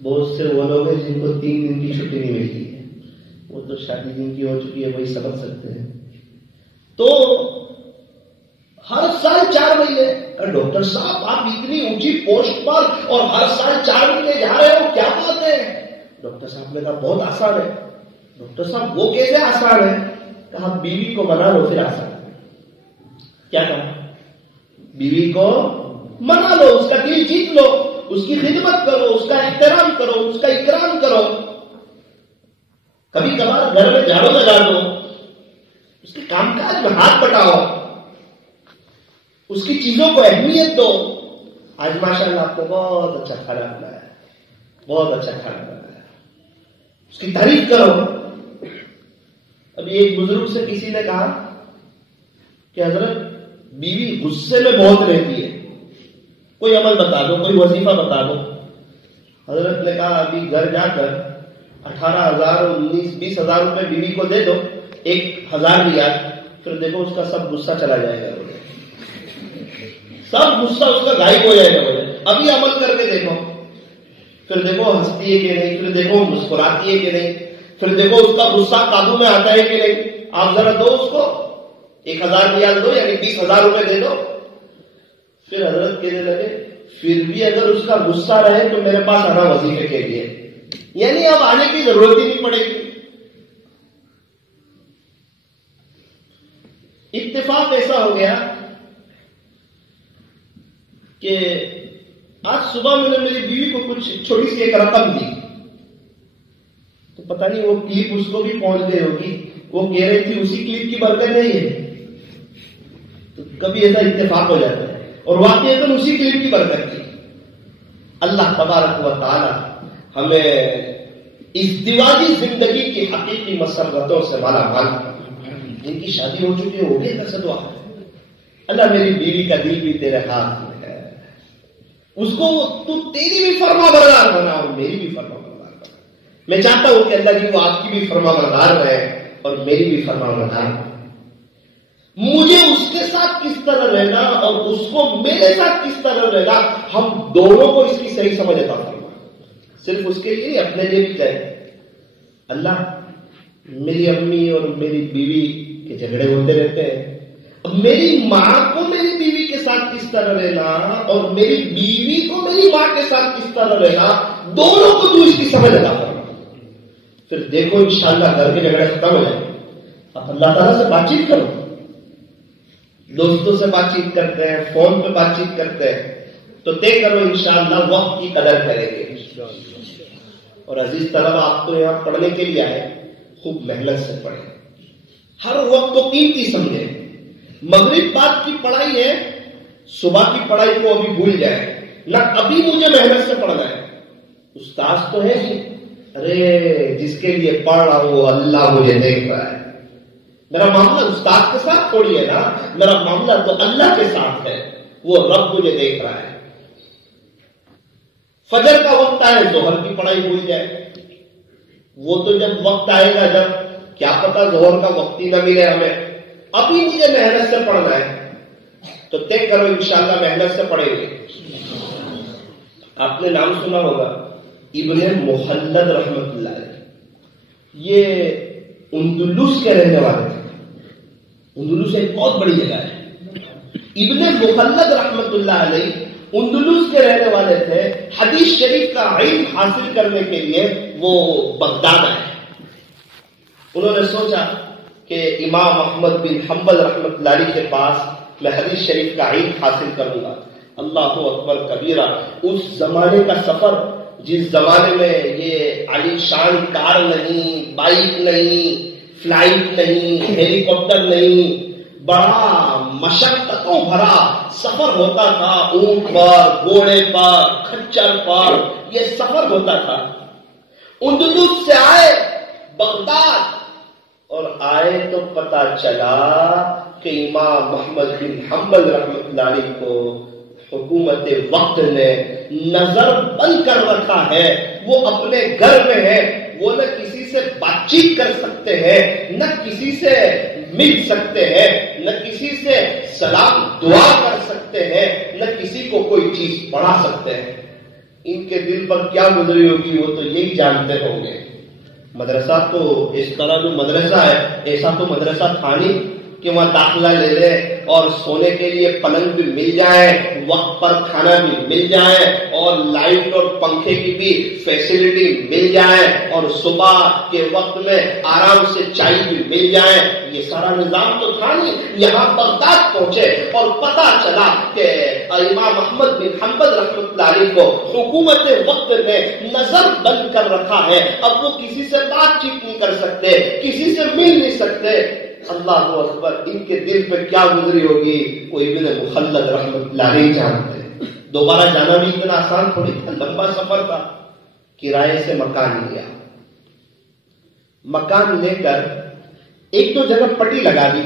بہت سے وہ لوگ ہیں جن کو 3 دن کی چھٹی نہیں ملتی ہے, وہ تو شادی جن کی ہو چکی ہے وہی سمجھ سکتے ہیں. تو ہر سال 4 مہینے. ڈاکٹر صاحب آپ اتنی اونچی پوسٹ پر اور ہر سال 4 مہینے جا رہے ہو, کیا بات ہے؟ ڈاکٹر صاحب نے کہا بہت آسان ہے. ڈاکٹر صاحب وہ کیسے آسان ہے؟ کہا بیوی کو منا لو پھر آسان ہے. کیا کہا؟ بیوی کو منا لو, اس کا دل جیت لو, اس کی خدمت کرو, اس کا احترام کرو, اس کا اکرام کرو, کبھی کبھار گھر میں جھاڑو لگا دو, اس کے کام کاج میں ہاتھ بٹاؤ, اس کی چیزوں کو اہمیت دو. آج ماشاءاللہ آپ کو بہت اچھا کھانا بنایا, بہت اچھا کھانا بنایا, اس کی تعریف کرو. ابھی ایک بزرگ سے کسی نے کہا کہ حضرت بیوی غصے میں بہت رہتی ہے, کوئی عمل بتا دو, کوئی وظیفہ بتا دو. حضرت نے کہا ابھی گھر جا کر 18,000 19-20,000 روپے بیوی کو دے دو, 1,000 ریال, پھر دیکھو اس کا سب غصہ چلا جائے گا, سب غصہ اس کا غائب ہو جائے گا. ابھی عمل کر کے دیکھو, پھر دیکھو ہنستی ہے کہ نہیں, پھر دیکھو مسکراتی ہے کہ نہیں, پھر دیکھو اس کا غصہ قابو میں آتا ہے کہ نہیں. آپ ذرا دو اس کو 1,000 ریال دو, یعنی 20,000 روپے دے دو. پھر حضرت کہنے لگے پھر بھی اگر اس کا غصہ رہے تو میرے پاس آنا وظیفے کے لیے, یعنی اب آنے کی ضرورت ہی نہیں پڑے گی. اتفاق ایسا ہو گیا کہ آج صبح میں نے میری بیوی کو کچھ چھوٹی سی ایک رقم دی, تو پتہ نہیں وہ کلپ اس کو بھی پہنچ گئی ہوگی. وہ کہہ رہی تھی اسی کلپ کی برکت نہیں ہے. تو کبھی ایسا اتفاق ہو جاتا ہے, اور واقعی اسی کلپ کی برکت تھی. اللہ تبارک و تعالی ہمیں ازدواجی زندگی کی حقیقی مسرتوں سے مالا مال. جن کی شادی ہو چکی ہے وہ بھی ایسا دعا ہے, اللہ میری بیوی کا دل بھی تیرے ہاتھ میں ہے, اس کو تو تیری بھی فرما بردار بنا اور میری بھی فرما بردار بنا. میں چاہتا ہوں کہ اللہ جی وہ آپ کی بھی فرما بردار رہے اور میری بھی فرما بردار رہے. مجھے اس کے ساتھ کس طرح رہنا اور اس کو میرے ساتھ کس طرح رہنا, ہم دونوں کو اس کی صحیح سمجھ عطا فرما. صرف اس کے لیے اپنے لیے بھی چاہے اللہ میری امی اور میری بیوی کے جھگڑے ہوتے رہتے ہیں, اب میری ماں کو میری بیوی کے ساتھ کس طرح رہنا اور میری بیوی کو میری ماں کے ساتھ کس طرح رہنا, دونوں کو تو اس کی سمجھ عطا فرما. پھر دیکھو انشاءاللہ گھر کے جھگڑے ختم ہو جائیں. اب اللہ تعالیٰ سے بات چیت کرو, دوستوں سے بات چیت کرتے ہیں, فون پہ بات چیت کرتے ہیں, تو طے کرو انشاءاللہ وقت کی قدر کریں گے. اور عزیز طلبہ آپ تو یہاں پڑھنے کے لیے آئے, خوب محنت سے پڑھیں, ہر وقت کو قیمتی سمجھیں. مغرب بعد کی پڑھائی ہے, صبح کی پڑھائی کو ابھی بھول جائے نہ, ابھی مجھے محنت سے پڑھنا ہے. استاذ تو ہے جی, ارے جس کے لیے پڑھ رہا ہوں وہ اللہ مجھے دیکھ رہا ہے. میرا معاملہ استاد کے ساتھ تھوڑی ہے نا, میرا معاملہ تو اللہ کے ساتھ ہے, وہ رب مجھے دیکھ رہا ہے. فجر کا وقت آئے, ظہر کی پڑھائی بھول جائے, وہ تو جب وقت آئے گا جب کیا پتا ظہر کا وقت ہی نہ ملے ہمیں, ابھی مجھے محنت سے پڑھنا ہے تو طے کرو انشاءاللہ محنت سے پڑھیں گے. آپ نے نام سنا ہوگا ابن مخلد رحمت اللہ علیہ. یہ اندلس کے رہنے والے تھے. اندلس ایک بہت بڑی جگہ ہے. ابن مخلد رحمت اللہ علیہ اندلس کے رہنے والے تھے. حدیث شریف کا علم حاصل کرنے کے لیے وہ بغداد آئے. انہوں نے سوچا کہ امام احمد بن حنبل رحمت اللہ علیہ کے پاس میں حدیث شریف کا علم حاصل کروں گا. اللہ اکبر کبیرہ. اس زمانے کا سفر جس زمانے میں یہ عالی شان کار نہیں, بائک نہیں, فلائٹ نہیں, ہیلی کاپٹر نہیں, بڑا مشقتوں بھرا سفر ہوتا تھا. اونٹ پر, گھوڑے پر, کھچر پر یہ سفر ہوتا تھا. اندلس سے آئے بغداد اور آئے تو پتا چلا کہ امام محمد بن حنبل رحمۃ اللہ علیہ کو حکومت وقت نے نظر بند کر رکھا ہے. وہ اپنے گھر میں ہے. وہ نہ کسی سے بات چیت کر سکتے ہیں, نہ کسی سے مل سکتے ہیں, نہ کسی سے سلام دعا کر سکتے ہیں, نہ کسی کو کوئی چیز پڑھا سکتے ہیں. ان کے دل پر کیا گزری ہوگی وہ تو یہی جانتے ہوں گے. مدرسہ تو اس طرح جو مدرسہ ہے ایسا تو مدرسہ تھا نہیں کہ وہاں داخلہ لے لے اور سونے کے لیے پلنگ بھی مل جائے, وقت پر کھانا بھی مل جائے, اور لائٹ اور پنکھے کی بھی فیسلٹی مل جائے, اور صبح کے وقت میں آرام سے چائے بھی مل جائے. یہ سارا نظام تو تھا نہیں. یہاں بغداد پہنچے اور پتا چلا کہ امام احمد بن حنبل رحمۃ اللہ علیہ کو حکومت وقت نے نظر بند کر رکھا ہے. اب وہ کسی سے بات چیت نہیں کر سکتے, کسی سے مل نہیں سکتے. اللہ اکبر. ان کے دل پہ کیا گزری ہوگی وہ ابن مخلد رحمۃ اللہ علیہ جانتے. دوبارہ جانا بھی اتنا آسان تھوڑی تھا, لمبا سفر تھا. کرائے سے مکان لیا. مکان لے کر ایک دو جگہ پٹی لگا دی,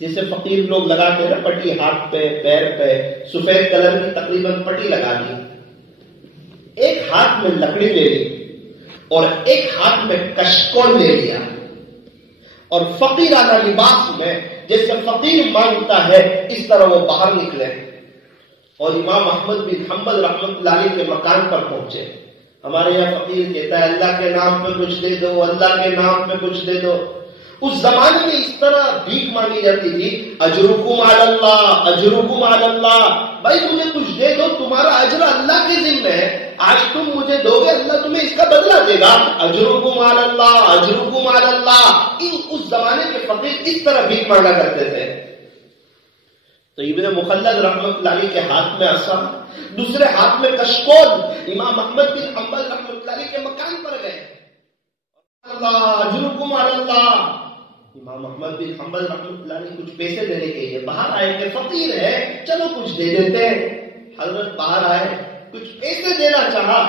جیسے فقیر لوگ لگاتے ہیں نا پٹی, ہاتھ پہ پیر پہ سفید کلر کی تقریباً پٹی لگا دی. ایک ہاتھ میں لکڑی لے لی اور ایک ہاتھ میں کشکول لے لیا, اور فقیرانہ لباس میں جیسے فقیر مانگتا ہے اس طرح وہ باہر نکلے اور امام احمد بن حنبل رحمۃ اللہ علیہ کے مکان پر پہنچے. ہمارے یہاں فقیر کہتا ہے اللہ کے نام پہ کچھ دے دو, اللہ کے نام پہ کچھ دے دو. اس زمانے میں اس طرح بھیک مانگی جاتی تھی, اجرکم علی اللہ, اجرکم علی اللہ. بھائی مجھے کچھ دے دو, تمہارا اجر اللہ کے ذمہ ہے. آج تم مجھے دو گے, اللہ تمہیں اس کا بدلہ دے گا. اجرکم علی اللہ, اجرکم علی اللہ. اس زمانے کے فقیر اس طرح بھیک مانگا کرتے تھے. تو ابن مخلد رحمۃ اللہ علیہ کے ہاتھ میں عصا, دوسرے ہاتھ میں کشکول. امام احمد بن حنبل رحمۃ اللہ علیہ کے مکان پر گئے. اللہ, اجرکم علی اللہ. امام احمد بن حنبل رحمۃ اللہ علیہ کچھ پیسے دینے کے لیے باہر آئے کہ فقیر ہے, چلو کچھ دے دیتے ہیں. حضرت باہر آئے, کچھ پیسے دینا چاہا.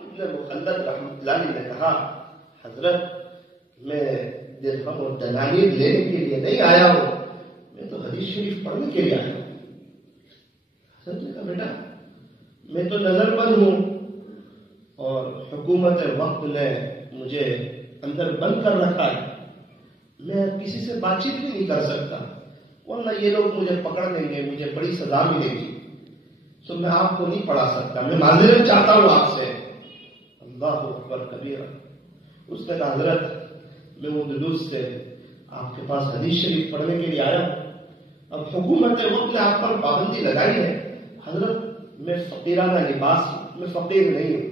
ابن مخلد رحمۃ اللہ علیہ نے کہا حضرت میں درہم اور دنانیر لینے کے لیے نہیں آیا ہوں, میں تو حدیث شریف پڑھنے کے لیے آیا ہوں. حضرت نے کہا بیٹا میں تو نظر بند ہوں اور حکومت وقت نے مجھے اندر بند کر رکھا ہے, میں کسی سے بات چیت بھی نہیں کر سکتا, ورنہ یہ لوگ مجھے پکڑ لیں گے, مجھے بڑی سزا ملے گی, تو میں آپ کو نہیں پڑھا سکتا, میں معذرت چاہتا ہوں آپ سے. اللہ اکبر کبیرہ. اس نے کہا حضرت میں اندلس سے آپ کے پاس حدیث شریف پڑھنے کے لیے آیا ہوں, اب حکومت وقت نے آپ پر پابندی لگائی ہے. حضرت میں فقیرانہ لباس, میں فقیر نہیں ہوں,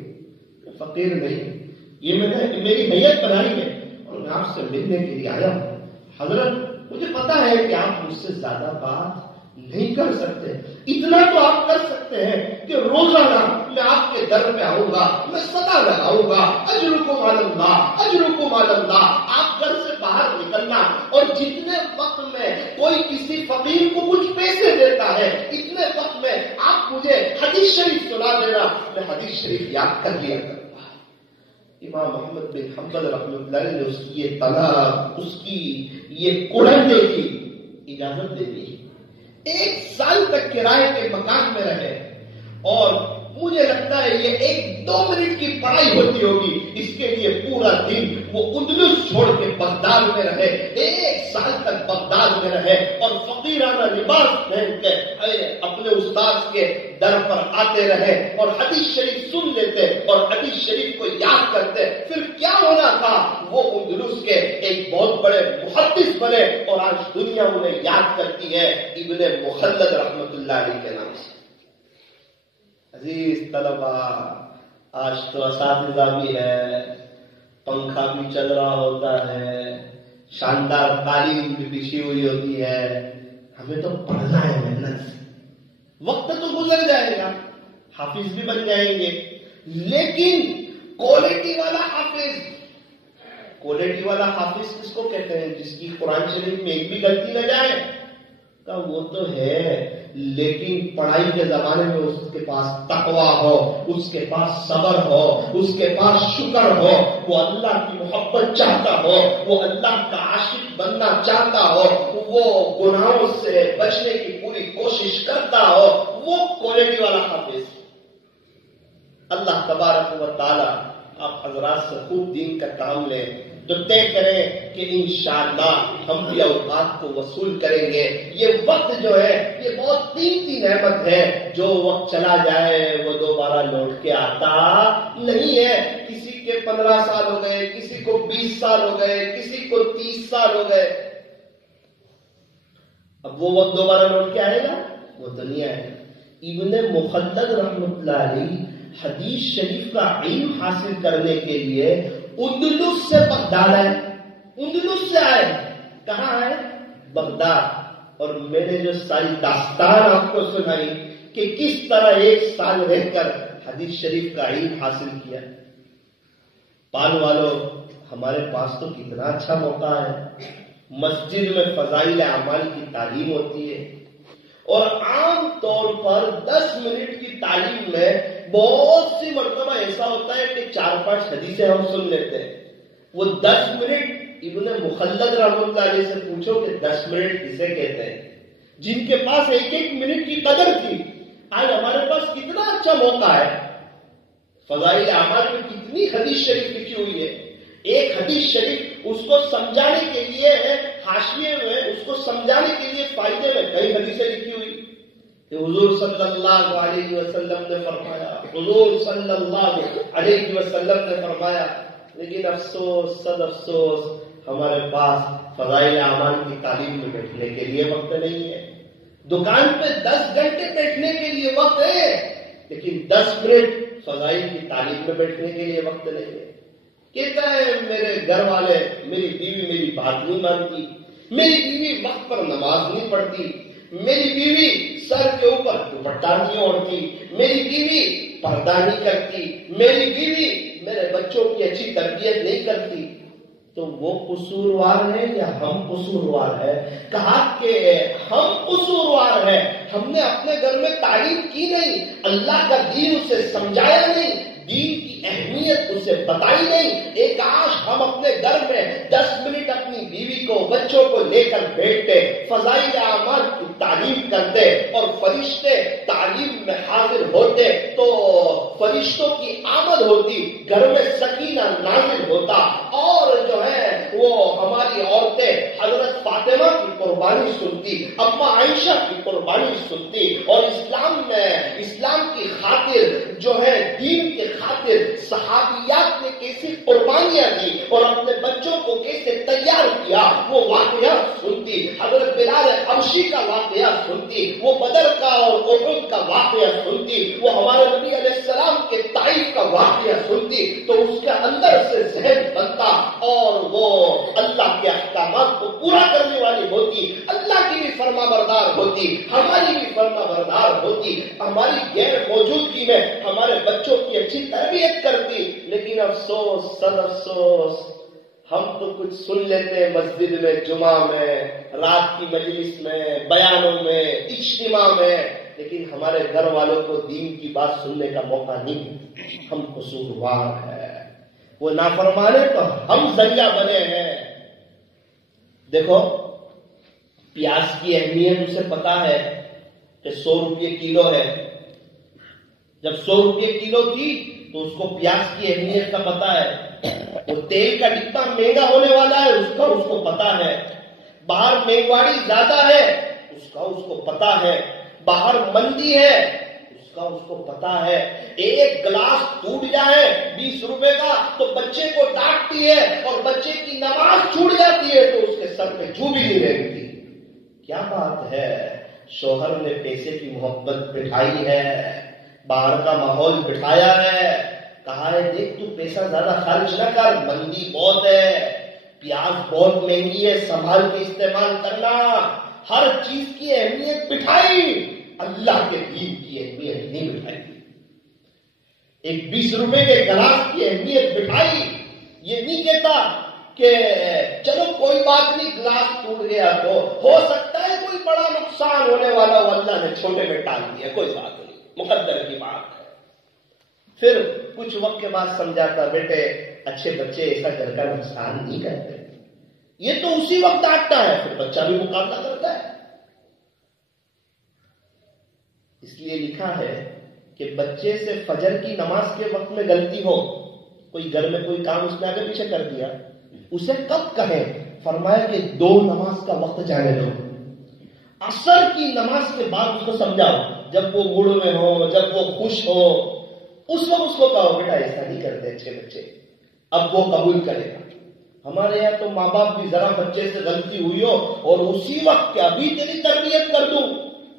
میں فقیر نہیں ہوں, یہ میں نے میری حیت بنائی ہے اور میں آپ سے ملنے کے لیے آیا ہوں. حضرت مجھے پتا ہے کہ آپ مجھ سے زیادہ بات نہیں کر سکتے, اتنا تو آپ کر سکتے ہیں کہ روزانہ میں آپ کے در پہ آؤں گا, میں صدا لگاؤں گا, اجرکم علی اللہ, اجرکم علی اللہ. آپ گھر سے باہر نکلنا اور جتنے وقت میں کوئی کسی فقیر کو کچھ پیسے دیتا ہے اتنے وقت میں آپ مجھے حدیث شریف سنا دینا, میں حدیث شریف یاد کر لیا کروں. امام محمد بن حنبل رحمۃ اللہ علیہ نے اس کی یہ طلب, اس کی یہ کڑھنے کی اجازت دے دی. 1 سال تک کرائے کے مکان میں رہے اور مجھے لگتا ہے یہ 1-2 منٹ کی پڑھائی ہوتی ہوگی، اس کے لیے پورا دن وہ اندلس چھوڑ کے بغداد میں رہے، 1 سال تک بغداد میں رہے اور فقیرانہ لباس پہن کے اپنے استاد کے در پر آتے رہے اور حدیث شریف سن لیتے اور حدیث شریف کو یاد کرتے. پھر کیا ہونا تھا، وہ اندلس کے ایک بہت بڑے محدث بنے اور آج دنیا انہیں یاد کرتی ہے ابن مخلد رحمت اللہ علیہ کے نام سے. عزیز طلبہ، آج تو اساتذہ بھی ہے، پنکھا بھی چل رہا ہوتا ہے، شاندار قالین بھی بچھی ہوئی ہوتی ہے، ہمیں تو پڑھنا ہے محنت سے. وقت تو گزر جائے گا، حافظ بھی بن جائیں گے، لیکن کوالٹی والا حافظ، کوالٹی والا حافظ کس کو کہتے ہیں؟ جس کی قرآن شریف میں ایک بھی غلطی نہ جائے. کہ وہ تو ہے، لیکن پڑھائی کے زمانے میں اس کے پاس تقویٰ ہو، اس کے پاس صبر ہو، اس کے پاس شکر ہو، وہ اللہ کی محبت چاہتا ہو، وہ اللہ کا عاشق بننا چاہتا ہو، وہ گناہوں سے بچنے کی پوری کوشش کرتا ہو، وہ کوالٹی والا حافظ. اللہ تبارک و تعالی آپ حضرات سے خوب دین کا کام لیں تو طے کریں کہ انشاءاللہ ہم بھی اوقات کو وصول کریں گے. یہ وقت جو ہے یہ بہت قیمتی نعمت ہے، جو وقت چلا جائے وہ دوبارہ لوٹ کے آتا نہیں ہے. کسی کے 15 سال ہو گئے، کسی کو 20 سال ہو گئے، کسی کو 30 سال ہو گئے، اب وہ وقت دوبارہ لوٹ کے آئے گا؟ وہ تو نہیں آئے گا. ابن مخلد رحمۃ اللہ علیہ حدیث شریف کا علم حاصل کرنے کے لیے اندلس سے بغداد آئے، اندلس سے آئے. کہاں آئے؟ بغداد. اور میں نے جو ساری داستان آپ کو سنائی کہ کس طرح 1 سال رہ کر حدیث شریف کا علم حاصل کیا. پال والوں، ہمارے پاس تو کتنا اچھا موقع ہے. مسجد میں فضائل اعمال کی تعلیم ہوتی ہے اور عام طور پر 10 منٹ کی تعلیم میں بہت سی مرتبہ ایسا ہوتا ہے کہ 4-5 حدیثیں ہم سن لیتے ہیں. وہ 10 منٹ ابن مخلد رحمۃ اللہ علیہ سے پوچھو کہ 10 منٹ کسے کہتے ہیں، جن کے پاس 1-1 منٹ کی قدر تھی. آج ہمارے پاس کتنا اچھا موقع ہے، فضائل اعمال میں کتنی حدیث شریف لکھی ہوئی ہے. ایک حدیث شریف اس کو سمجھانے کے لیے حاشیے میں، اس کو سمجھانے کے لیے فائدے میں کئی حدیثیں لکھی ہوئی کہ حضور صلی اللہ علیہ وسلم نے فرمایا، حضور صلی اللہ علیہ وسلم نے فرمایا. لیکن افسوس، صد افسوس، ہمارے پاس فضائل اعمال کی تعلیم میں بیٹھنے کے لیے وقت نہیں ہے. دکان پہ 10 گھنٹے بیٹھنے کے لیے وقت ہے، لیکن 10 منٹ فضائل کی تعلیم میں بیٹھنے کے لیے وقت نہیں ہے. کہتا ہے میرے گھر والے، میری بیوی میری بات نہیں مانتی، میری بیوی وقت پر نماز نہیں پڑھتی، میری بیوی سر کے اوپر دوپٹہ نہیں اوڑھتی، میری بیوی پردہ نہیں کرتی، میری بیوی میرے بچوں کی اچھی تربیت نہیں کرتی. تو وہ قصوروار ہے یا ہم قصوروار ہے؟ کہا کہ ہم قصوروار ہیں، ہم نے اپنے گھر میں تعلیم کی نہیں، اللہ کا دین اسے سمجھایا نہیں، دین کی اہمیت اسے بتائی نہیں. ایک آج ہم اپنے گھر میں 10 منٹ اپنی بیوی کو، بچوں کو لے کر بیٹھتے، فضائل اعمال کی تعلیم کرتے اور فرشتے تعلیم میں حاضر ہوتے تو فرشتوں کی آمد ہوتی، گھر میں سکینہ نازل ہوتا اور جو ہے وہ ہماری عورتیں حضرت فاطمہ کی قربانی سنتی، اما عائشہ کی قربانی سنتی اور اسلام میں، اسلام کی خاطر جو ہے دین کے خاطر صحابیات نے کیسی قربانیاں دی اور اپنے بچوں کو کیسے تیار کیا وہ واقعات سنتی، حضرت بلال حبشی کا واقعہ سنتی، وہ بدر کا اور احد کا واقعہ سنتی، وہ ہمارے نبی علیہ السلام کے طائف کا واقعہ سنتی، تو اس کے اندر سے ذہن بنتا اور وہ اللہ کے احکامات کو پورا کرنے والی ہوتی، اللہ کی بھی فرما بردار ہوتی، ہماری بھی فرما بردار ہوتی، ہماری غیر موجودگی میں ہمارے بچوں کی اچھی تربیت کرتی. لیکن افسوس، صد افسوس، ہم تو کچھ سن لیتے مسجد میں، جمعہ میں، رات کی مجلس میں، بیانوں میں، اجتماع میں، لیکن ہمارے گھر والوں کو دین کی بات سننے کا موقع نہیں. ہم قصوروار ہیں، وہ نافرمانے تو ہم ذریعہ بنے ہیں. دیکھو پیاز کی اہمیت اسے پتا ہے کہ 100 روپے کلو ہے، جب 100 روپے کلو تھی تو اس کو پیاز کی اہمیت کا پتا ہے، وہ تیل کا ڈبہ مہنگا ہونے والا ہے اس کو پتا ہے، باہر مہنگائی زیادہ ہے اس کو پتا ہے، باہر مندی ہے اس کو پتا ہے۔ ایک گلاس ٹوٹ جائے 20 روپے کا تو بچے کو ڈانٹتی ہے، اور بچے کی نماز چھوٹ جاتی ہے تو اس کے سر پہ جو بھی نہیں رہتی۔ کیا بات ہے، شوہر نے پیسے کی محبت بٹھائی ہے، باہر کا ماحول بٹھایا ہے، کہا ہے دیکھ تو پیسہ زیادہ خرچ نہ کر، مندی بہت ہے، پیاز بہت مہنگی ہے، سنبھال کے استعمال کرنا، ہر چیز کی اہمیت بٹھائی، اللہ کے دین کی اہمیت نہیں بٹھائی۔ ایک 20 روپے کے گلاس کی اہمیت بٹھائی، یہ نہیں کہتا کہ چلو کوئی بات نہیں گلاس ٹوٹ گیا تو ہو سکتا ہے کوئی بڑا نقصان ہونے والا ہو، اللہ نے چھوٹے میں ٹال دیا، کوئی بات نہیں، مقدر کی بات ہے۔ پھر کچھ وقت کے بعد سمجھاتا بیٹے اچھے بچے ایسا گھر کا نقصان نہیں کرتے، یہ تو اسی وقت ڈانٹتا ہے، پھر بچہ بھی مقابلہ کرتا ہے۔ اس لیے لکھا ہے کہ بچے سے فجر کی نماز کے وقت میں غلطی ہو، کوئی گھر میں کوئی کام اس نے آگے پیچھے کر دیا، اسے کب کہیں؟ فرمایا کہ 2 نماز کا وقت جانے دو، عصر کی نماز کے بعد اس کو سمجھاؤ، جب وہ موڈ میں ہو، جب وہ خوش ہو، اس وقت اس کو کہو بیٹا ایسا نہیں کرتے اچھے بچے، اب وہ قبول کرے گا۔ ہمارے یہاں تو ماں باپ بھی ذرا بچے سے غلطی ہوئی ہو اور اسی وقت کیا ابھی تیری تربیت کر دوں،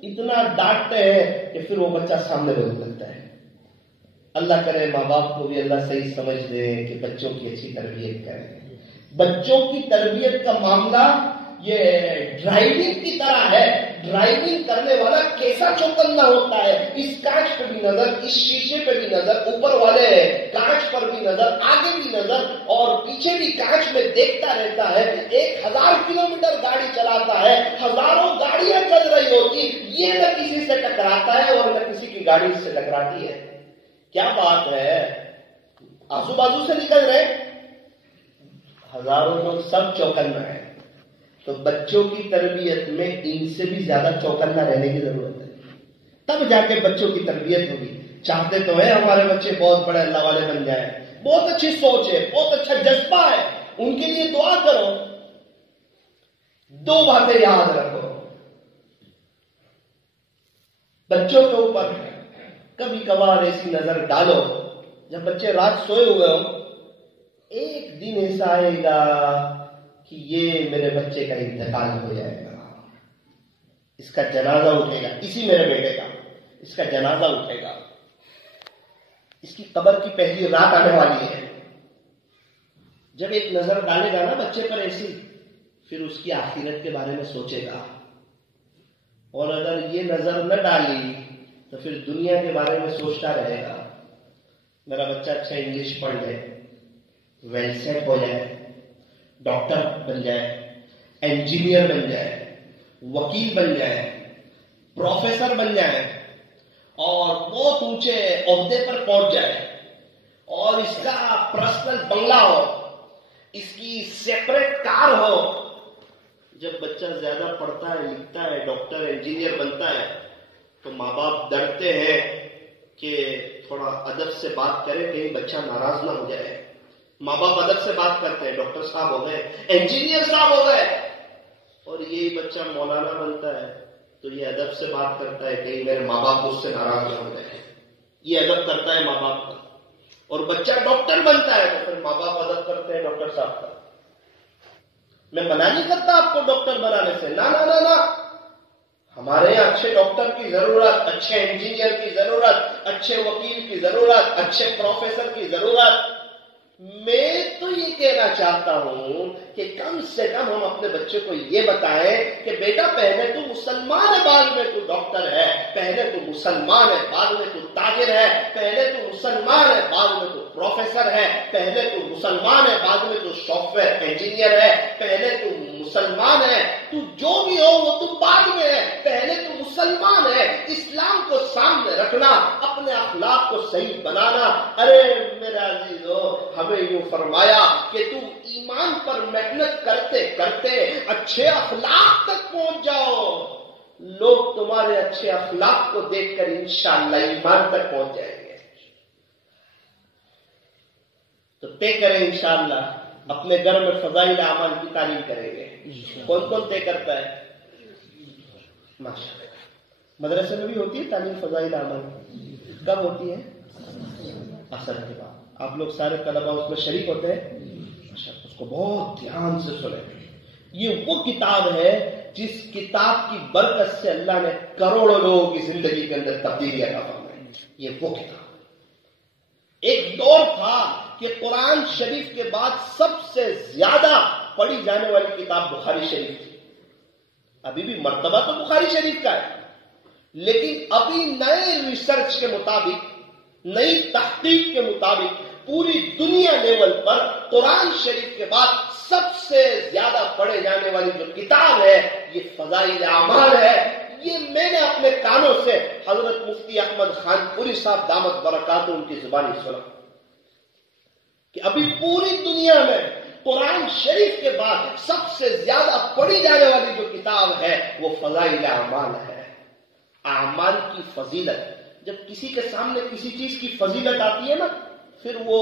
اتنا ڈانٹتے ہیں کہ پھر وہ بچہ سامنے بولنے لگتا ہے۔ اللہ کرے ماں باپ کو بھی اللہ صحیح سمجھ دے کہ بچوں کی اچھی تربیت کریں۔ بچوں کی تربیت کا معاملہ یہ ڈرائیونگ کی طرح ہے، ڈرائیونگ کرنے والا کیسا چوکنا ہوتا ہے، اس کانچ پہ بھی نظر، اس شیشے پہ بھی نظر، اوپر والے کانچ پر بھی نظر، آگے بھی نظر اور پیچھے بھی کانچ میں دیکھتا رہتا ہے۔ 1000 کلومیٹر گاڑی چلاتا ہے، ہزاروں گاڑیاں چل رہی ہوتی، یہ نہ کسی سے ٹکراتا ہے اور نہ کسی کی گاڑی اس سے ٹکراتی ہے۔ کیا بات ہے، آزو بازو سے نکل رہے ہزاروں لوگ، سب چوکنا ہے۔ تو بچوں کی تربیت میں ان سے بھی زیادہ چوکنا رہنے کی ضرورت ہے، تب جا کے بچوں کی تربیت ہوگی۔ چاہتے تو ہیں ہمارے بچے بہت بڑے اللہ والے بن جائیں، بہت اچھی سوچ ہے، بہت اچھا جذبہ ہے، ان کے لیے دعا کرو۔ 2 باتیں یاد رکھو، بچوں کے اوپر کبھی کبھار ایسی نظر ڈالو، جب بچے رات سوئے ہوئے ہوں، ایک دن ایسا آئے گا کہ یہ میرے بچے کا انتقال ہو جائے گا، اس کا جنازہ اٹھے گا، اسی میرے بیٹے کا اس کا جنازہ اٹھے گا، اس کی قبر کی پہلی رات آنے والی ہے۔ جب ایک نظر ڈالے گا نا بچے پر ایسی، پھر اس کی آخرت کے بارے میں سوچے گا، اور اگر یہ نظر نہ ڈالی تو پھر دنیا کے بارے میں سوچتا رہے گا، میرا بچہ اچھا انگلش پڑھ لے، ویل سیٹ ہو جائے، ڈاکٹر بن جائے، انجینئر بن جائے، وکیل بن جائے، پروفیسر بن جائے، اور بہت اونچے عہدے پر پہنچ جائے، اور اس کا پرسنل بنگلہ ہو، اس کی سیپریٹ کار ہو۔ جب بچہ زیادہ پڑھتا ہے، لکھتا ہے، ڈاکٹر انجینئر بنتا ہے، تو ماں باپ ڈرتے ہیں کہ تھوڑا ادب سے بات کرے، کہیں بچہ ناراض نہ ہو جائے۔ ماں باپ ادب سے بات کرتے ہیں، ڈاکٹر صاحب ہو گئے، انجینئر صاحب ہو گئے، اور یہی بچہ مولانا بنتا ہے تو یہ ادب سے بات کرتا ہے، کہیں میرے ماں باپ اس سے ناراض نہ ہو جائے، یہ ادب کرتا ہے ماں باپ کا۔ اور بچہ ڈاکٹر بنتا ہے تو پھر ماں باپ ادب کرتے ہیں ڈاکٹر صاحب کا۔ میں منع نہیں کرتا آپ کو ڈاکٹر بنانے سے، نہ نہ نہ نہ، ہمارے یہاں اچھے ڈاکٹر کی ضرورت، اچھے انجینئر کی ضرورت، اچھے وکیل کی ضرورت، اچھے پروفیسر کی ضرورت۔ میں تو یہ کہنا چاہتا ہوں کہ کم سے کم ہم اپنے بچے کو یہ بتائیں کہ بیٹا پہلے تو مسلمان ہے، بعد میں تو ڈاکٹر ہے، پہلے تو مسلمان ہے، بعد میں تو تاجر ہے، پہلے تو مسلمان ہے، بعد میں تو پروفیسر ہے، پہلے تو مسلمان ہے، بعد میں تو سافٹ ویئر انجینئر ہے، پہلے تو مسلمان ہے، تو جو بھی ہو وہ تو بعد میں ہے، پہلے تو مسلمان ہے۔ اسلام کو سامنے رکھنا، اپنے اخلاق کو صحیح بنانا۔ ارے میرا عزیزو، ہمیں یوں فرمایا کہ تم ایمان پر محنت کرتے کرتے اچھے اخلاق تک پہنچ جاؤ، لوگ تمہارے اچھے اخلاق کو دیکھ کر انشاءاللہ ایمان تک پہنچ جائیں گے۔ تو طے کریں انشاءاللہ اپنے گھر میں فضائل اعمال کی تعلیم کریں گے. کون کون طے کرتا ہے؟ ماشاءاللہ. مدرسے میں بھی ہوتی ہے تعلیم فضائل اعمال؟ کب ہوتی ہے؟ اثر کے بعد. آپ لوگ سارے طلبا اس میں شریک ہوتے ہیں؟ اس کو بہت دھیان سے سنیں. یہ وہ کتاب ہے جس کتاب کی برکت سے اللہ نے کروڑوں لوگوں کی زندگی کے اندر تبدیلی عطا فرمائی. یہ وہ کتاب. ایک دور تھا کہ قرآن شریف کے بعد سب سے زیادہ پڑھی جانے والی کتاب بخاری شریف تھی. ابھی بھی مرتبہ تو بخاری شریف کا ہے، لیکن ابھی نئے ریسرچ کے مطابق، نئی تحقیق کے مطابق پوری دنیا لیول پر قرآن شریف کے بعد سب سے زیادہ پڑھے جانے والی جو کتاب ہے یہ فضائل اعمال ہے. یہ میں نے اپنے کانوں سے حضرت مفتی احمد خان پوری صاحب دامت برکاتہ ان کی زبانی سنا کہ ابھی پوری دنیا میں قرآن شریف کے بعد سب سے زیادہ پڑھی جانے والی جو کتاب ہے وہ فضائل اعمال ہے. اعمال کی فضیلت. جب کسی کے سامنے کسی چیز کی فضیلت آتی ہے نا پھر وہ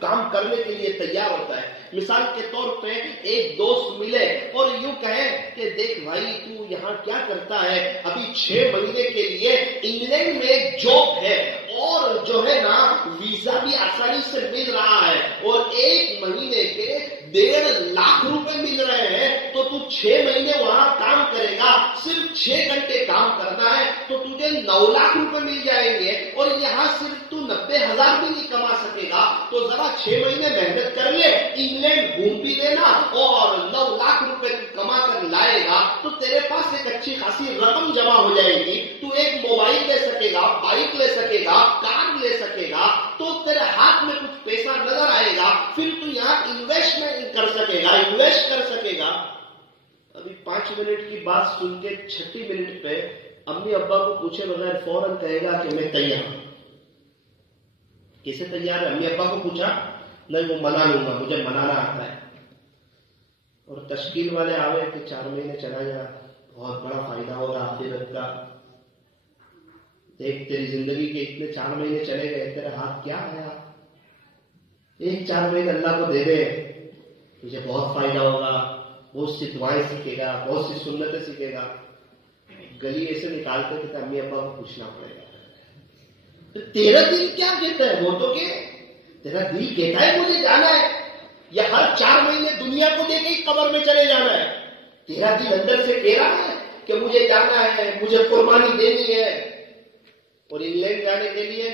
کام کرنے کے لیے تیار ہوتا ہے. مثال کے طور پہ ایک دوست ملے اور یوں کہے کہ دیکھ بھائی تو یہاں کیا کرتا ہے، ابھی 6 مہینے کے لیے انگلینڈ میں ایک جاب ہے اور جو ہے نا ویزا بھی آسانی سے مل رہا ہے اور 1 مہینے کے 1.5 لاکھ روپے مل رہے ہیں، تو تو 6 مہینے وہاں کام کرے گا، صرف 6 گھنٹے کام کرنا ہے تو تجھے 9 لاکھ روپے مل جائیں گے اور یہاں صرف تو 90,000 بھی نہیں کما سکے گا. تو ذرا 6 مہینے محنت کر لے، انگلینڈ گھوم بھی لینا اور 9 لاکھ روپے کما کر لائے گا تو تیرے پاس ایک اچھی خاصی رقم جمع ہو جائے گی. تو ایک موبائل لے سکے گا، بائک لے سکے گا، کار لے سکے گا، تو تیرے ہاتھ میں کچھ پیسہ نظر آئے گا. پھر تو یہاں انویسٹمنٹ کر سکے گا، انویسٹ کر سکے گا. ابھی 5 منٹ کی بات سن کے 6 منٹ پہ امی ابا کو پوچھے بغیر فوراً کہے گا کہ میں تیار ہوں. کیسے تیار ہے؟ امی ابا کو پوچھا نہیں وہ منا لوں گا، مجھے منانا آتا ہے. اور تشکیل والے آوے کہ 4 مہینے چلا جا، بہت بڑا فائدہ ہوگا آخرت کا. دیکھ تیری زندگی کے اتنے 4 مہینے چلے گئے، تیرے ہاتھ کیا آیا؟ ایک 4 مہینے اللہ کو دے دے، تجھے بہت فائدہ ہوگا. بہت سی دعائیں سیکھے گا، بہت سی سنتیں سیکھے گا. گلی ایسے نکالتے کہ امی ابا کو پوچھنا پڑے گا تیرا دل کیا کہتا ہے. وہ تو کہ تیرا دل کہتا ہے مجھے جانا ہے، یا ہر 4 مہینے دنیا کو دے کے ہی قبر میں چلے جانا ہے. تیرا دل اندر سے کہہ رہا ہے کہ مجھے جانا ہے، مجھے قربانی دینی ہے. اور انگلینڈ جانے کے لیے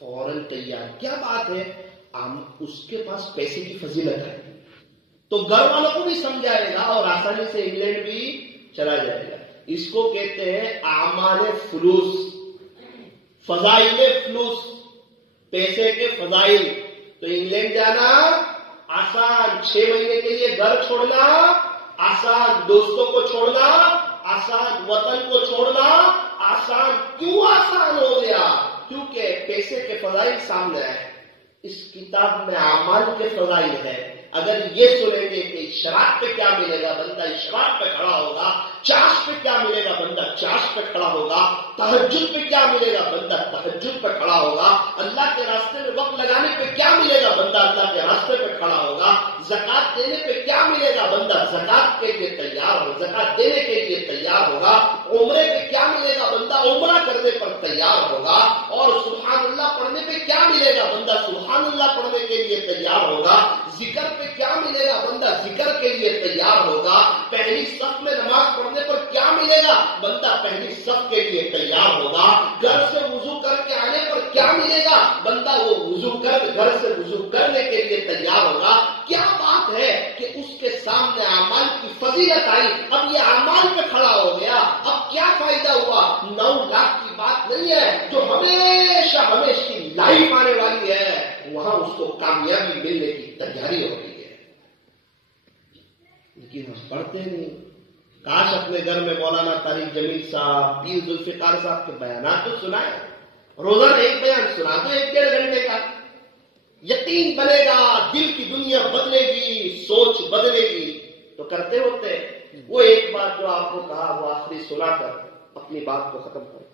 فوراً تیار. کیا بات ہے، اس کے پاس پیسے کی فضیلت ہے تو گھر والوں کو بھی سمجھائے گا اور آسانی سے انگلینڈ بھی چلا جائے گا. اس کو کہتے ہیں اعمال فلوس، فضائل فلوس، پیسے کے فضائل. تو انگلینڈ جانا آسان، 6 مہینے کے لیے گھر چھوڑنا آسان، دوستوں کو چھوڑنا آسان، وطن کو چھوڑنا آسان. کیوں آسان ہو گیا؟ کیونکہ پیسے کے فضائل سامنے ہے. اس کتاب میں اعمال کے فضائل ہے. اگر یہ سنیں گے کہ شراب پہ کیا ملے گا، بندہ شراب پہ کھڑا ہوگا. چاش پہ کیا ملے گا، بندہ چاش پہ کھڑا ہوگا. تہجد پہ کیا ملے گا، بندہ تہجد پہ کھڑا ہوگا. اللہ کے راستے میں وقت لگانے پہ کیا ملے گا، بندہ اللہ کے راستے پہ کھڑا ہوگا. زکات دینے پہ کیا ملے گا، بندہ زکات کے لیے تیار ہو، زکات دینے کے لیے تیار ہوگا. عمرے پہ کیا ملے گا، بندہ عمرہ کرنے پر تیار ہوگا. اور سبحان اللہ پڑھنے پہ کیا ملے گا، بندہ سبحان اللہ پڑھنے کے لیے تیار ہوگا. ذکر پہ کیا ملے گا، بندہ ذکر کے لیے تیار ہوگا. پہلی صف میں نماز پڑھنے پر کیا ملے گا، بندہ پہلی صف کے لیے تیار ہوگا. گھر سے وضو کر کے آنے پر کیا ملے گا، بندہ وہ گھر سے وضو کرنے کے لیے تیار ہوگا. کیا بات ہے کہ اس کے سامنے اعمال کی فضیلت آئی، اب یہ اعمال پہ کھڑا ہو گیا. اب کیا فائدہ ہوا؟ 9 لاکھ کی بات نہیں ہے جو ہمیشہ کی لائف آنے والی ہے، وہاں اس کو کامیابی ملنے کی تیاری ہو رہی ہے. لیکن ہم پڑھتے نہیں. کاش اپنے گھر میں مولانا طارق جمیل صاحب، پیر ذوالفقار صاحب کے بیانات تو سنائے. روزانہ ایک بیان سنا دو 1-1.5 گھنٹے کا. یقین بنے گا، دل کی دنیا بدلے گی، سوچ بدلے گی. تو کرتے ہوتے وہ ایک بات جو آپ کو کہا وہ آخری سنا کر اپنی بات کو ختم کر.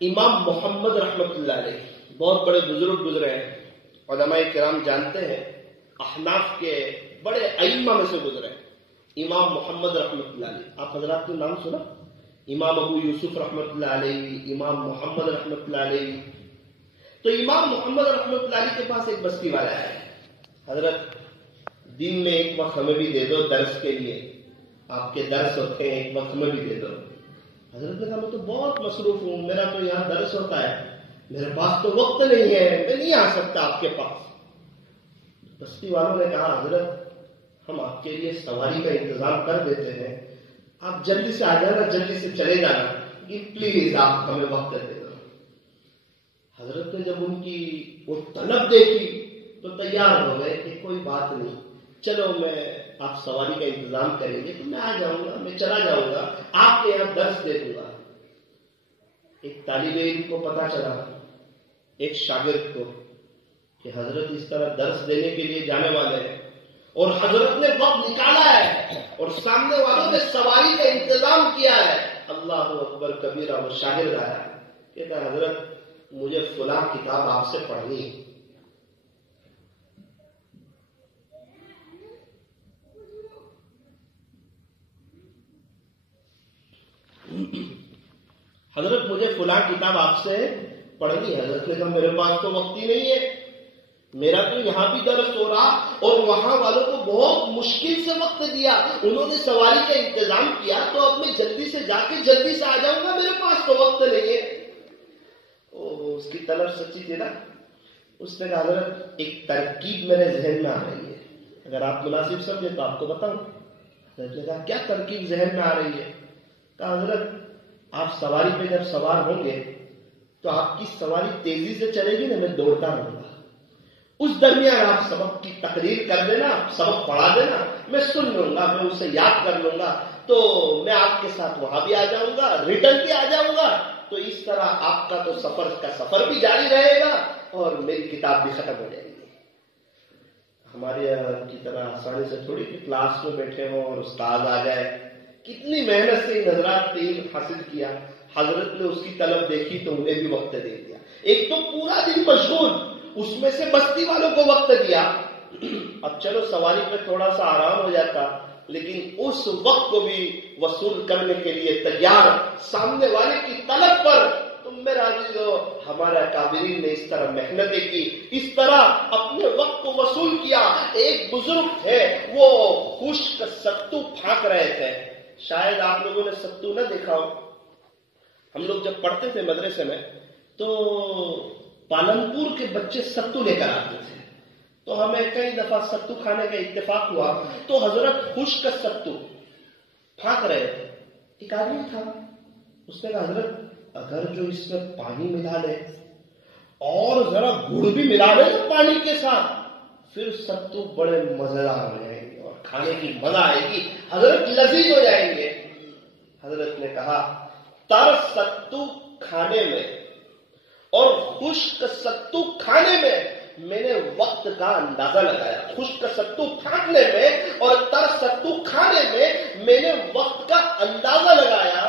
امام محمد رحمت اللہ علیہ بہت بڑے بزرگ گزرے ہیں، علماء کرام جانتے ہیں، احناف کے بڑے ائمہ میں سے گزرے ہیں، امام محمد رحمۃ اللہ علیہ۔ آپ حضرات نے نام سنا؟ امام ابو یوسف رحمۃ اللہ علیہ، امام محمد رحمۃ اللہ علیہ۔ تو امام محمد رحمۃ اللہ علیہ کے پاس ایک بستی والا ہے، حضرت دن میں ایک وقت ہمیں بھی دے دو درس کے لیے، آپ کے درس ہوتے ہیں، ایک وقت ہمیں بھی دے دو۔ حضرت نے کہا میں تو بہت مصروف ہوں، میرا تو یہاں درس ہوتا ہے، میرے پاس تو وقت نہیں ہے، میں نہیں آ سکتا آپ کے پاس۔ بستی والوں نے کہا حضرت ہم آپ کے لیے سواری کا انتظام کر دیتے ہیں، آپ جلدی سے آ جانا، جلدی سے چلے جانا، پلیز آپ ہمیں وقت دے دو۔ حضرت نے جب ان کی وہ طلب دیکھی تو تیار ہو گئے کہ کوئی بات نہیں، چلو میں آپ سواری کا انتظام کریں گے تو میں آ جاؤں گا، میں چلا جاؤں گا، آپ کے یہاں درس دے دوں گا۔ ایک طالب علم کو پتا چلا، ایک شاگرد کو، کہ حضرت اس طرح درس دینے کے لیے جانے والے ہیں اور حضرت نے وقت نکالا ہے اور سامنے والوں نے سواری کا انتظام کیا ہے۔ اللہ اکبر کبیرہ۔ وہ شاگرد آیا، کہتا ہے حضرت مجھے فلاں کتاب آپ سے پڑھنی ہے۔ حضرت مجھے فلاں کتاب آپ سے پڑھنی ہے۔ حضرت نے کہا میرے پاس تو وقت ہی نہیں ہے، میرا تو یہاں بھی درس ہو رہا اور وہاں والوں کو بہت مشکل سے وقت دیا، انہوں نے سواری کا انتظام کیا، تو اب میں جلدی سے جا کے جلدی سے آ جاؤں گا، میرے پاس تو وقت نہیں ہے۔ اس کی طلب سچی تھی نا۔ اس نے کہا حضرت ایک ترکیب میرے ذہن میں آ رہی ہے، اگر آپ مناسب سمجھے تو آپ کو بتاؤں۔ حضرت نے کہا کیا ترکیب ذہن میں آ رہی ہے؟ کہا حضرت آپ سواری پہ جب سوار ہوں گے تو آپ کی سواری تیزی سے چلے گی نا، میں دوڑتا رہوں گا، اس درمیان آپ سبق کی تقریر کر دینا، سبق پڑھا دینا، میں سن لوں گا، میں اسے یاد کر لوں گا، تو میں آپ کے ساتھ وہاں بھی آ جاؤں گا، ریٹرن بھی آ جاؤں گا، تو اس طرح آپ کا تو سفر بھی جاری رہے گا اور میری کتاب بھی ختم ہو جائے گی۔ ہمارے یہاں کی طرح آسانی سے تھوڑی کہ کلاس میں بیٹھے ہوں اور استاد آ جائے، کتنی محنت سے حضرات نے علم حاصل کیا۔ حضرت نے اس کی طلب دیکھی تو انہیں بھی وقت دے دیا، ایک تو پورا دن مشغول، اس میں سے بستی والوں کو وقت دیا۔ اب چلو سواری پہ تھوڑا سا آرام ہو جاتا، لیکن اس وقت کو بھی وصول کرنے کے لیے تیار، سامنے والے کی طلب پر۔ تم میرا عزیزو، ہمارے اکابرین نے اس طرح محنتیں کی، اس طرح اپنے وقت کو وصول کیا۔ ایک بزرگ تھے، وہ خشک ستو پھانک رہے تھے، شاید آپ لوگوں نے ستو نہ دیکھا ہو۔ ہم لوگ جب پڑھتے تھے مدرسے میں تو پالنپور کے بچے ستو لے کر آتے تھے، تو ہمیں کئی دفعہ ستو کھانے کا اتفاق ہوا، تو حضرت خشک ستو پھانک رہے تھے۔ ایک آدمی تھا، اس نے کہا حضرت اگر جو اس میں پانی ملا لے اور ذرا گڑ بھی ملا لے تو پانی کے ساتھ، پھر ستو بڑے مزیدار ہو جائیں گے اور کھانے کی مزہ آئے گی، حضرت لذیذ ہو جائیں گے۔ حضرت نے کہا تر ستو کھانے میں اور خشک ستو کھانے میں میں نے وقت کا اندازہ لگایا، خشک ستو پھانکنے میں اور تر ستو کھانے میں میں نے وقت کا اندازہ لگایا،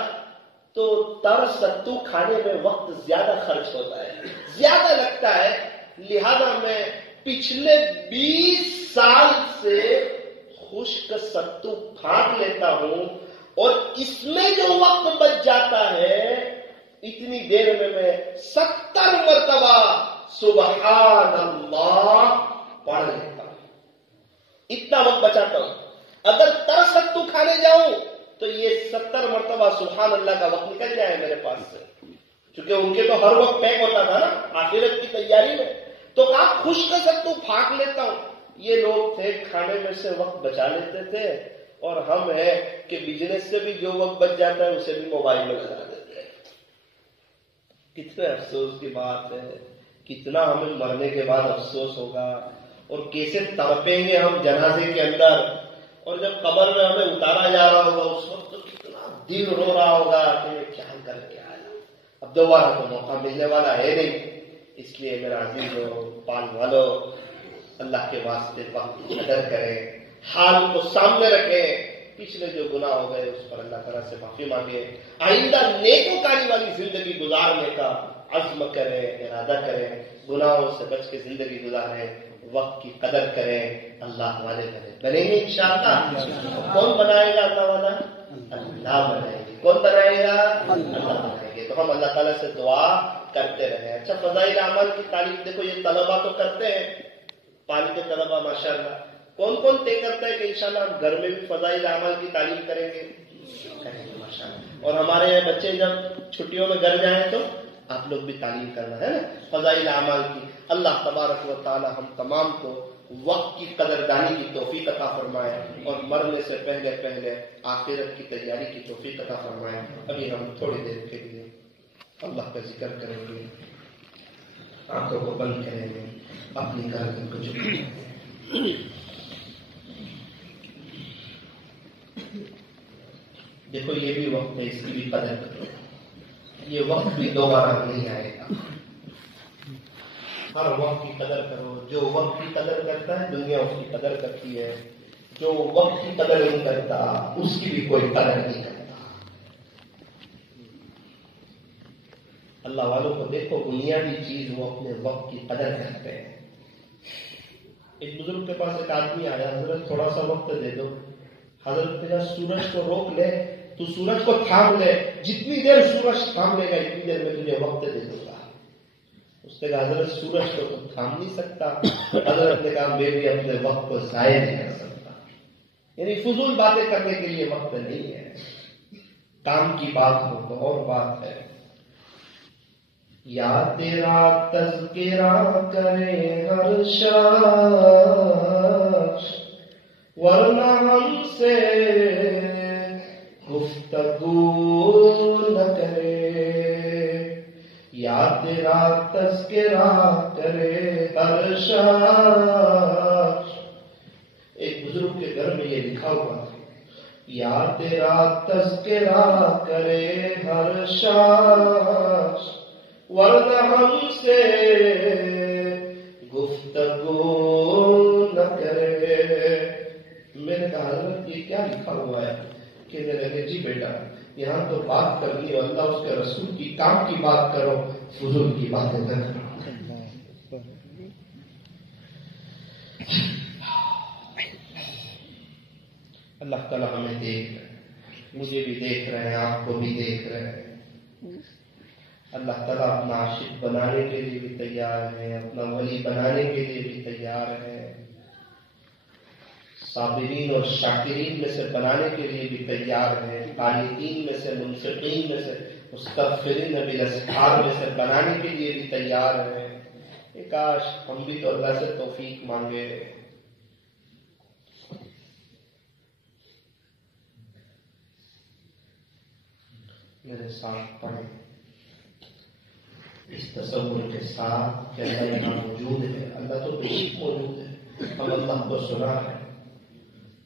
تو تر ستو کھانے میں وقت زیادہ خرچ ہوتا ہے، زیادہ لگتا ہے، لہذا میں پچھلے 20 سال سے خشک ستو پھانک لیتا ہوں اور اس میں جو وقت بچ جاتا ہے اتنی دیر میں 70 مرتبہ سبحان اللہ پڑھ لیتا ہوں، اتنا وقت بچاتا ہوں۔ اگر تر ستو کھانے جاؤں تو یہ 70 مرتبہ سبحان اللہ کا وقت نکل جائے میرے پاس سے، چونکہ ان کے تو ہر وقت پیک ہوتا تھا نا آخرت کی تیاری میں، تو آپ خشک ستو پھانک لیتا ہوں۔ یہ لوگ تھے کھانے میں سے وقت بچا لیتے تھے، اور ہم ہیں کہ بزنس سے بھی جو وقت بچ جاتا ہے اسے بھی موبائل میں لگا دیتے ہیں۔ کتنے افسوس کی بات ہے، کتنا ہمیں مرنے کے بعد افسوس ہوگا اور کیسے تڑپیں گے ہم جنازے کے اندر، اور جب قبر میں ہمیں اتارا جا رہا ہوگا اس وقت تو کتنا دل رو رہا ہوگا کہ میں کیا کر کے آیا، اب دوبارہ تو موقع ملنے والا ہے نہیں۔ اس لیے میرا عزیزو، پال والو، اللہ کے واسطے وقت کی قدر کریں، حال کو سامنے رکھیں، پچھلے جو گناہ ہو گئے اس پر اللہ تعالیٰ سے معافی مانگے، آئندہ نیکوکاری والی زندگی گزارنے کا عزم کریں، ارادہ کریں، گناہوں سے بچ کے زندگی گزاریں، وقت کی قدر کریں، اللہ والے کریں، بنیں گے انشاءاللہ۔ کون بنائے گا اللہ والا؟ اللہ بنائے گے۔ کون بنائے گا؟ اللہ بنائے گے۔ تو ہم اللہ تعالیٰ سے دعا کرتے رہیں۔ اچھا، فضائل اعمال کی تعلیم دیکھو، یہ طلبہ تو کرتے ہیں، پانی کے طلبہ ماشاءاللہ۔ کون کون طے کرتا ہے کہ انشاءاللہ ہم گھر میں بھی فضائل اعمال کی تعلیم کریں گے؟ کریں گے ماشاءاللہ۔ اور ہمارے یہاں بچے جب چھٹیوں میں گھر جائیں تو آپ لوگ بھی تعلیم کرنا ہے نا فضائل اعمال کی۔ اللہ تبارک و تعالی ہم تمام کو وقت کی قدردانی کی توفیق عطا فرمائے اور مرنے سے پہلے پہلے آخرت کی تیاری کی توفیق عطا فرمائے۔ ابھی ہم تھوڑی دیر کے لیے اللہ کا ذکر کریں گے، آنکھوں کو بند کریں گے، اپنی گردن کو جھکائیں گے۔ دیکھو یہ بھی وقت ہے، اس کی بھی قدر کرو، یہ وقت بھی دوبارہ نہیں آئے گا۔ ہر وقت کی قدر کرو۔ جو وقت کی قدر کرتا ہے دنیا اس کی قدر کرتی ہے، جو وقت کی قدر نہیں کرتا اس کی بھی کوئی قدر نہیں کرتا۔ اللہ والوں کو دیکھو، بنیادی چیز وہ اپنے وقت کی قدر کرتے ہیں۔ ایک بزرگ کے پاس ایک آدمی آیا، حضرت تھوڑا سا وقت دے دو۔ حضرت نے کہا سورج کو روک لے، تو سورج کو تھام لے، جتنی دیر سورج تھام لے گا اتنی دیر میں تجھے وقت دے دوں گا۔ اس نے کہا حضرت سورج کو تو تھام نہیں سکتا۔ حضرت نے کہا میں بھی اپنے وقت کو ضائع نہیں کر سکتا۔ یعنی فضول باتیں کرنے کے لیے وقت نہیں ہے، کام کی بات ہو تو اور بات ہے۔ یا تیرا تذکرہ کرے ہر شخص، ورنہ ہم سے گفتگو نہ کرے۔ یا تیرا تذکرہ کرے ہر شخص۔ ایک بزرگ کے گھر میں یہ لکھا ہوا تھا، یا تیرا تذکرہ کرے ہر شخص، ورنہ ہم سے گفتگو نہ کرے۔ میں نے کہا حضرت یہ کیا لکھا ہوا ہے؟ کہ میں نے کہا جی بیٹا یہاں تو بات کرنی ہے اللہ اس کے رسول کی، کام کی بات کرو، فضول کی باتیں نہ کرو۔ اللہ تعالیٰ ہمیں دیکھ رہے ہیں، مجھے بھی دیکھ رہے ہیں، آپ کو بھی دیکھ رہے ہیں۔ اللہ تعالیٰ اپنا عاشق بنانے کے لیے بھی تیار ہے، اپنا ولی بنانے کے لیے بھی تیار ہے، صابرین اور شاکرین میں سے بنانے کے لیے بھی تیار ہے، قانتین میں سے، منفقین میں سے، مستغفرین بالاسحار میں سے بنانے کے لیے بھی تیار ہے۔ کاش ہم بھی تو اللہ سے توفیق مانگے۔ میرے ساتھ پڑھیں اس تصور کے ساتھ کہ اللہ یہاں موجود ہے، اللہ تو بے شک موجود ہے، ہم اللہ کو سنا ہے۔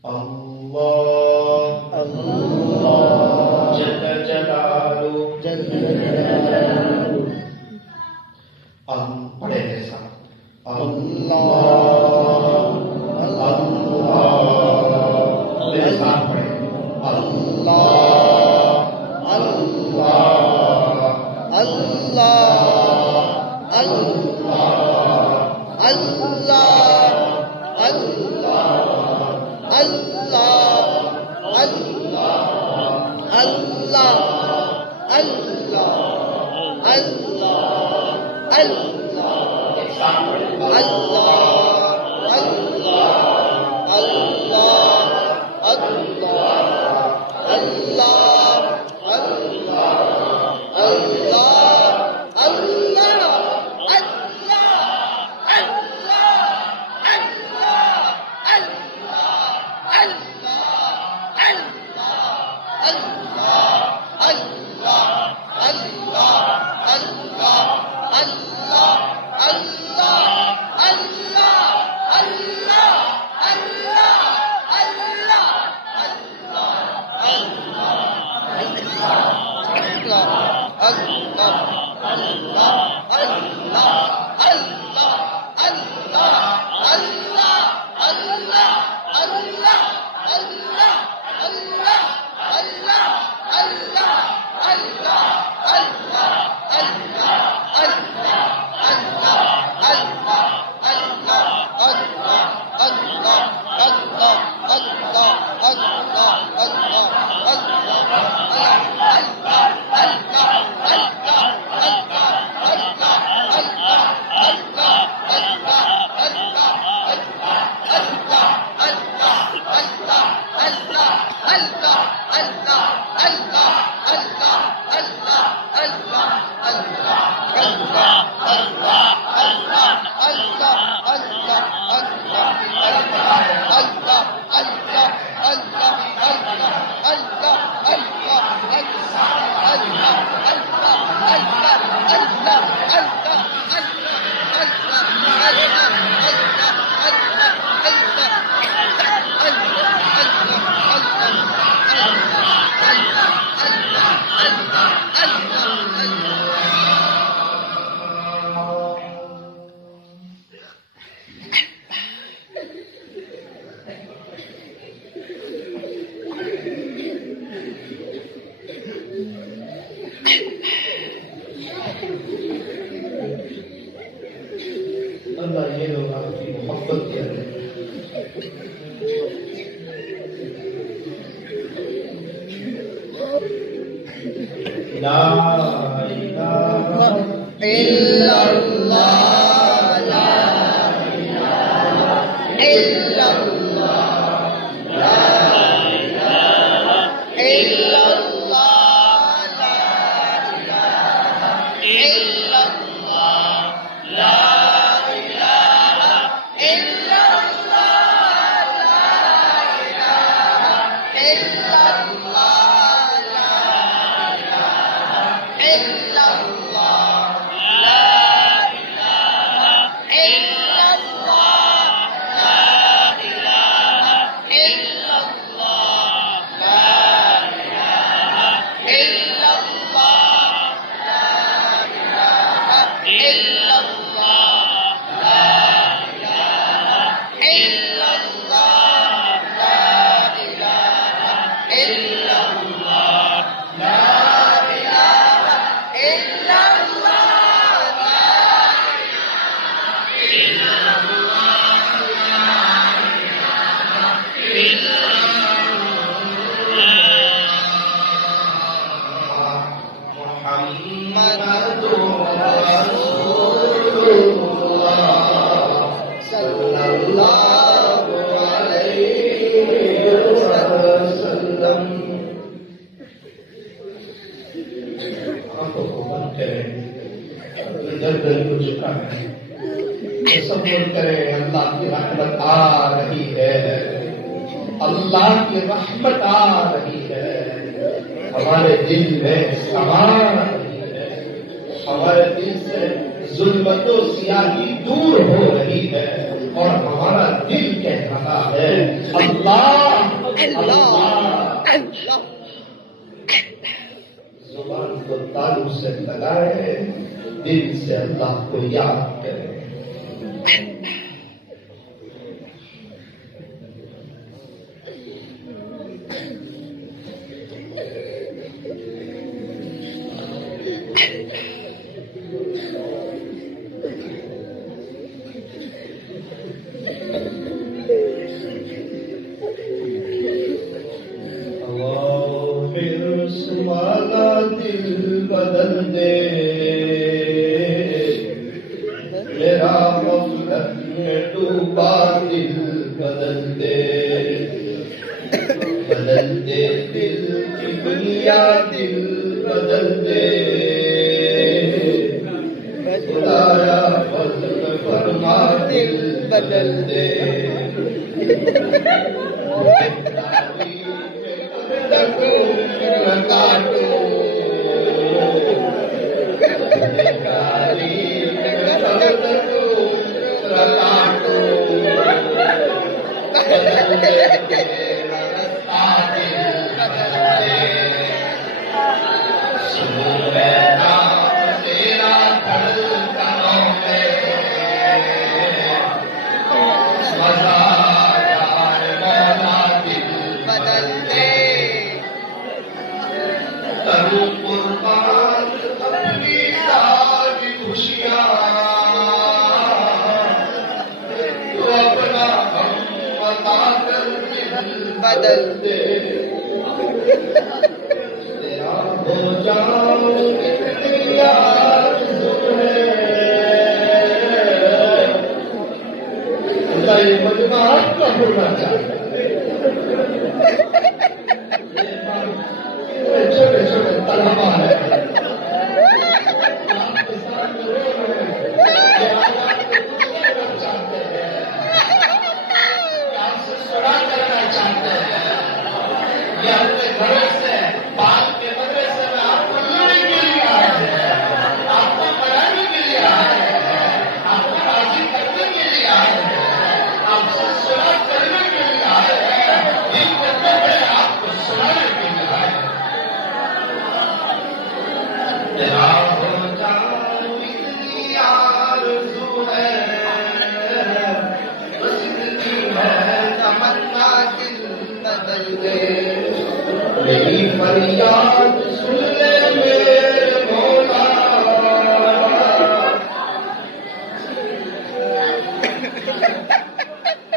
اللہ اللہ جل جلالہ جل جلالہ، پڑھے کے ساتھ اللہ اللہ، میرے ساتھ پڑھے اللہ اللہ اللہ یہ لوگ آپ کی محبت کیا ہے. لا الہ الا اللہ لا الہ الا اللہ لا الہ الا اللہ لا الہ الا اللہ لا تصور کریں اللہ کی رحمت آ رہی ہے، اللہ کی رحمت آ رہی ہے، ہمارے دل میں سما رہی ہے، ہمارے دل سے ظلمت و سیاہی دور ہو رہی ہے اور ہمارا دل کہہ رہا ہے اللہ اللہ. زبان کو تالو سے لگائے، دل سے اللہ کو یاد کرے. دل بدل دے میرا غفلت میں ڈوبا دل بدل دے، بدل دے دل کی دنیا دل بدل دے، خدایا فضل فرما دل بدل دے. بدل دے تیرا ہو جاؤں اللہ یہ مجمع آپ کا ہونا چاہتا ہے. چھوٹے چھوٹے طلبا ہے آپ کے ساتھ رو رہے ہیں.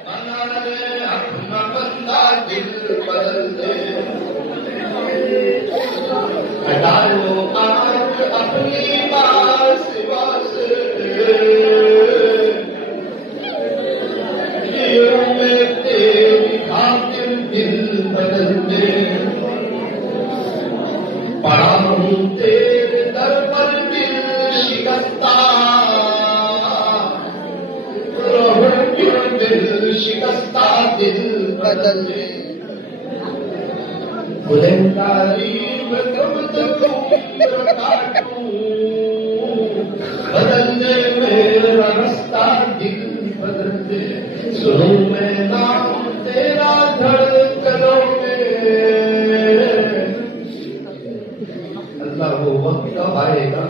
بنا دے اپنا بندہ دل بدل دے، ہٹا لو آج اپنی باس باس میں تیری خاطر دل بدل دے، پڑا ہوں تیرے در پر دل شکستہ، دل شکستہ دل بدل دے، گلہداری میں کب تک عمر کاٹوں، بدل دے میرا رستہ دل بدل دے، سنوں میں نام تیرا دھڑکنوں میں، اللہ وہ وقت کب آئے گا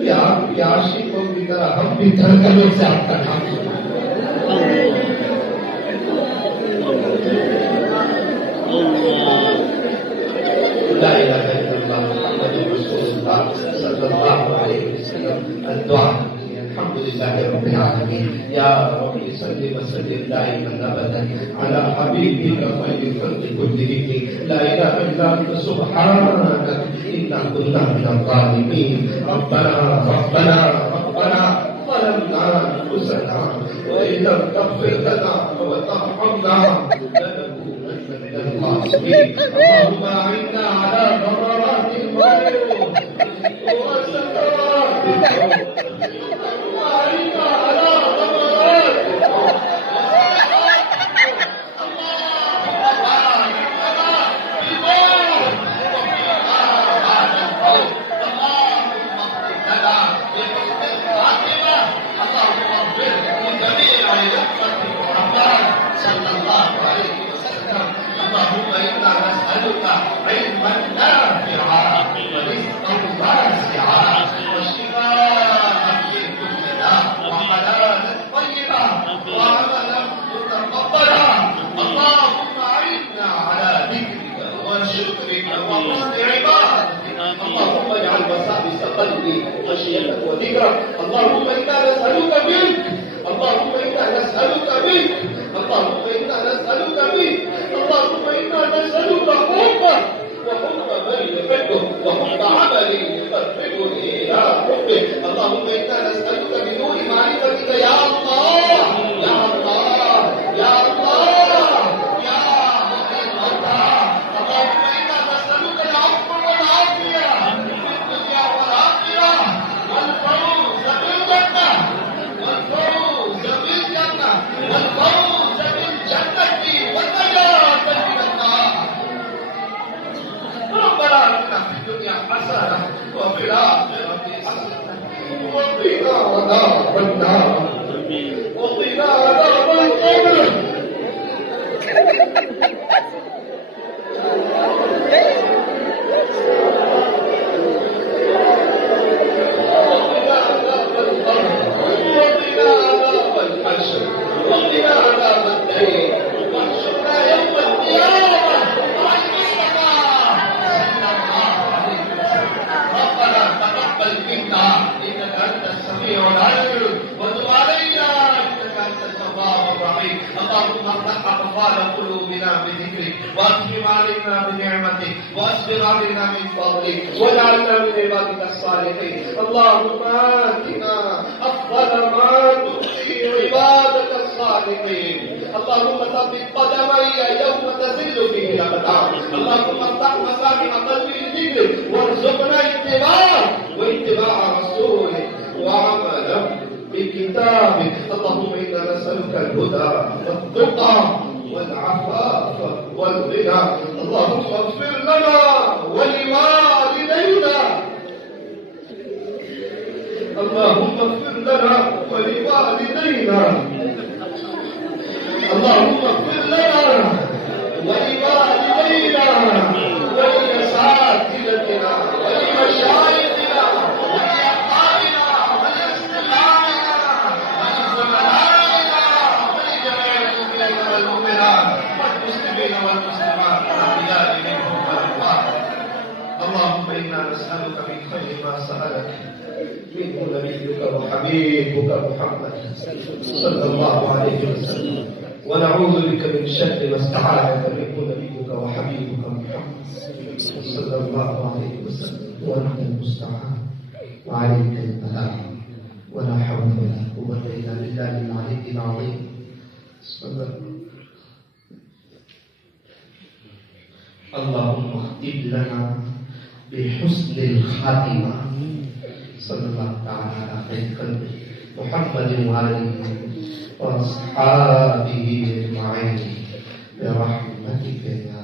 کہ آپ کی عاشقوں کی طرح ہم بھی دھڑکنوں سے آپ کا نام لا الہ الا اللہ محمد رسول اللہ صلی اللہ علیہ وسلم۔ الدعاء الحمد للہ رب العالمین، یا رب صل وسلم دائما ابدا على حبیبک خیر الخلق کلهم، لا الہ الا انت سبحانک انا كنا من الظالمین، ربنا ربنا ربنا ظلمنا انفسنا وان لم تغفر لنا وترحمنا لنكونن من الخاسرين، اللهم اعنا على ضررات الموت وسكرات الموت، اللهم اعنا على ضررات الموت، علما نافعا ورزقا واسعا وشفاء من كل داء وحلالا طيبا وعملا متقبلا، اللهم اعنا على ذكرك وشكرك وحسن عبادتك، اللهم اجعل وساوس قلبي خشيتك وذكرك، اللهم انا نسالك منك، اللهم انا نسالك منك، اللهم انا نسالك منك، اللهم انا نسالك حبك وحب من يحبك وحب عمل يقربني الى حبك، اللهم انا نسالك بنور معرفتك يا الله يا الله يا الله يا مقيم الله، اللهم انا نسالك العفو والعافيه في الدنيا والاخره والفوز بالجنه والفوز بالجنه والفوز بالجنه والنجاه من النار، ربنا آتنا في الدنيا حسنة وفي الآخرة حسنة وقنا عذاب النار وقنا عذاب القبر، وقنا عذاب القبر وقنا عذاب الحشر وقنا عذاب الدين، واحشرنا يوم القيامة مع المصطفى صلى الله عليه وسلم، ربنا تقبل منا إنك أنت السميع العليم وتب علينا إنك أنت التواب الرحيم، اللهم افتح أقفال قلوبنا بذكرك وأتمم علينا بنعمتك وأسبغ علينا من فضلك واجعلنا من عبادك الصالحين، اللهم آتنا أفضل ما تؤتي عبادك الصالحين، اللهم ثبت قدمي يوم تزل فيه الأقدام، اللهم افتح مسامع قلبي لذكرك وارزقنا واتباع رسولك وعملا بكتابك، اللهم إنا نسألك الهدى والتقى والعفاف والغنى، اللهم اغفر لنا ولوالدينا، اللهم اغفر لنا ولوالدينا، اللهم اغفر لنا ولوالدينا ولأساتذتنا ولمشايخنا ولأقاربنا ولأصدقائنا ولزملائنا ولجميع المؤمنين والمؤمنات والمسلمين والمسلمات الأحياء منهم والأموات، اللهم إنا نسألك من خير ما سألك منه نبيك وحبيبك محمد صلى الله عليه وسلم، ونعوذ بك من شر ما استعاذك منه نبيك وحبيبك محمد صلى الله عليه وسلم. وأنت المستعان وعليك البلاغ، ولا حول ولا قوة إلا بالله العلي العظيم. صلى الله. اللهم اختم لنا بحسن الخاتمة. صلى الله تعالى على خير خلقه محمد وآله وأصحابه أجمعين برحمتك يا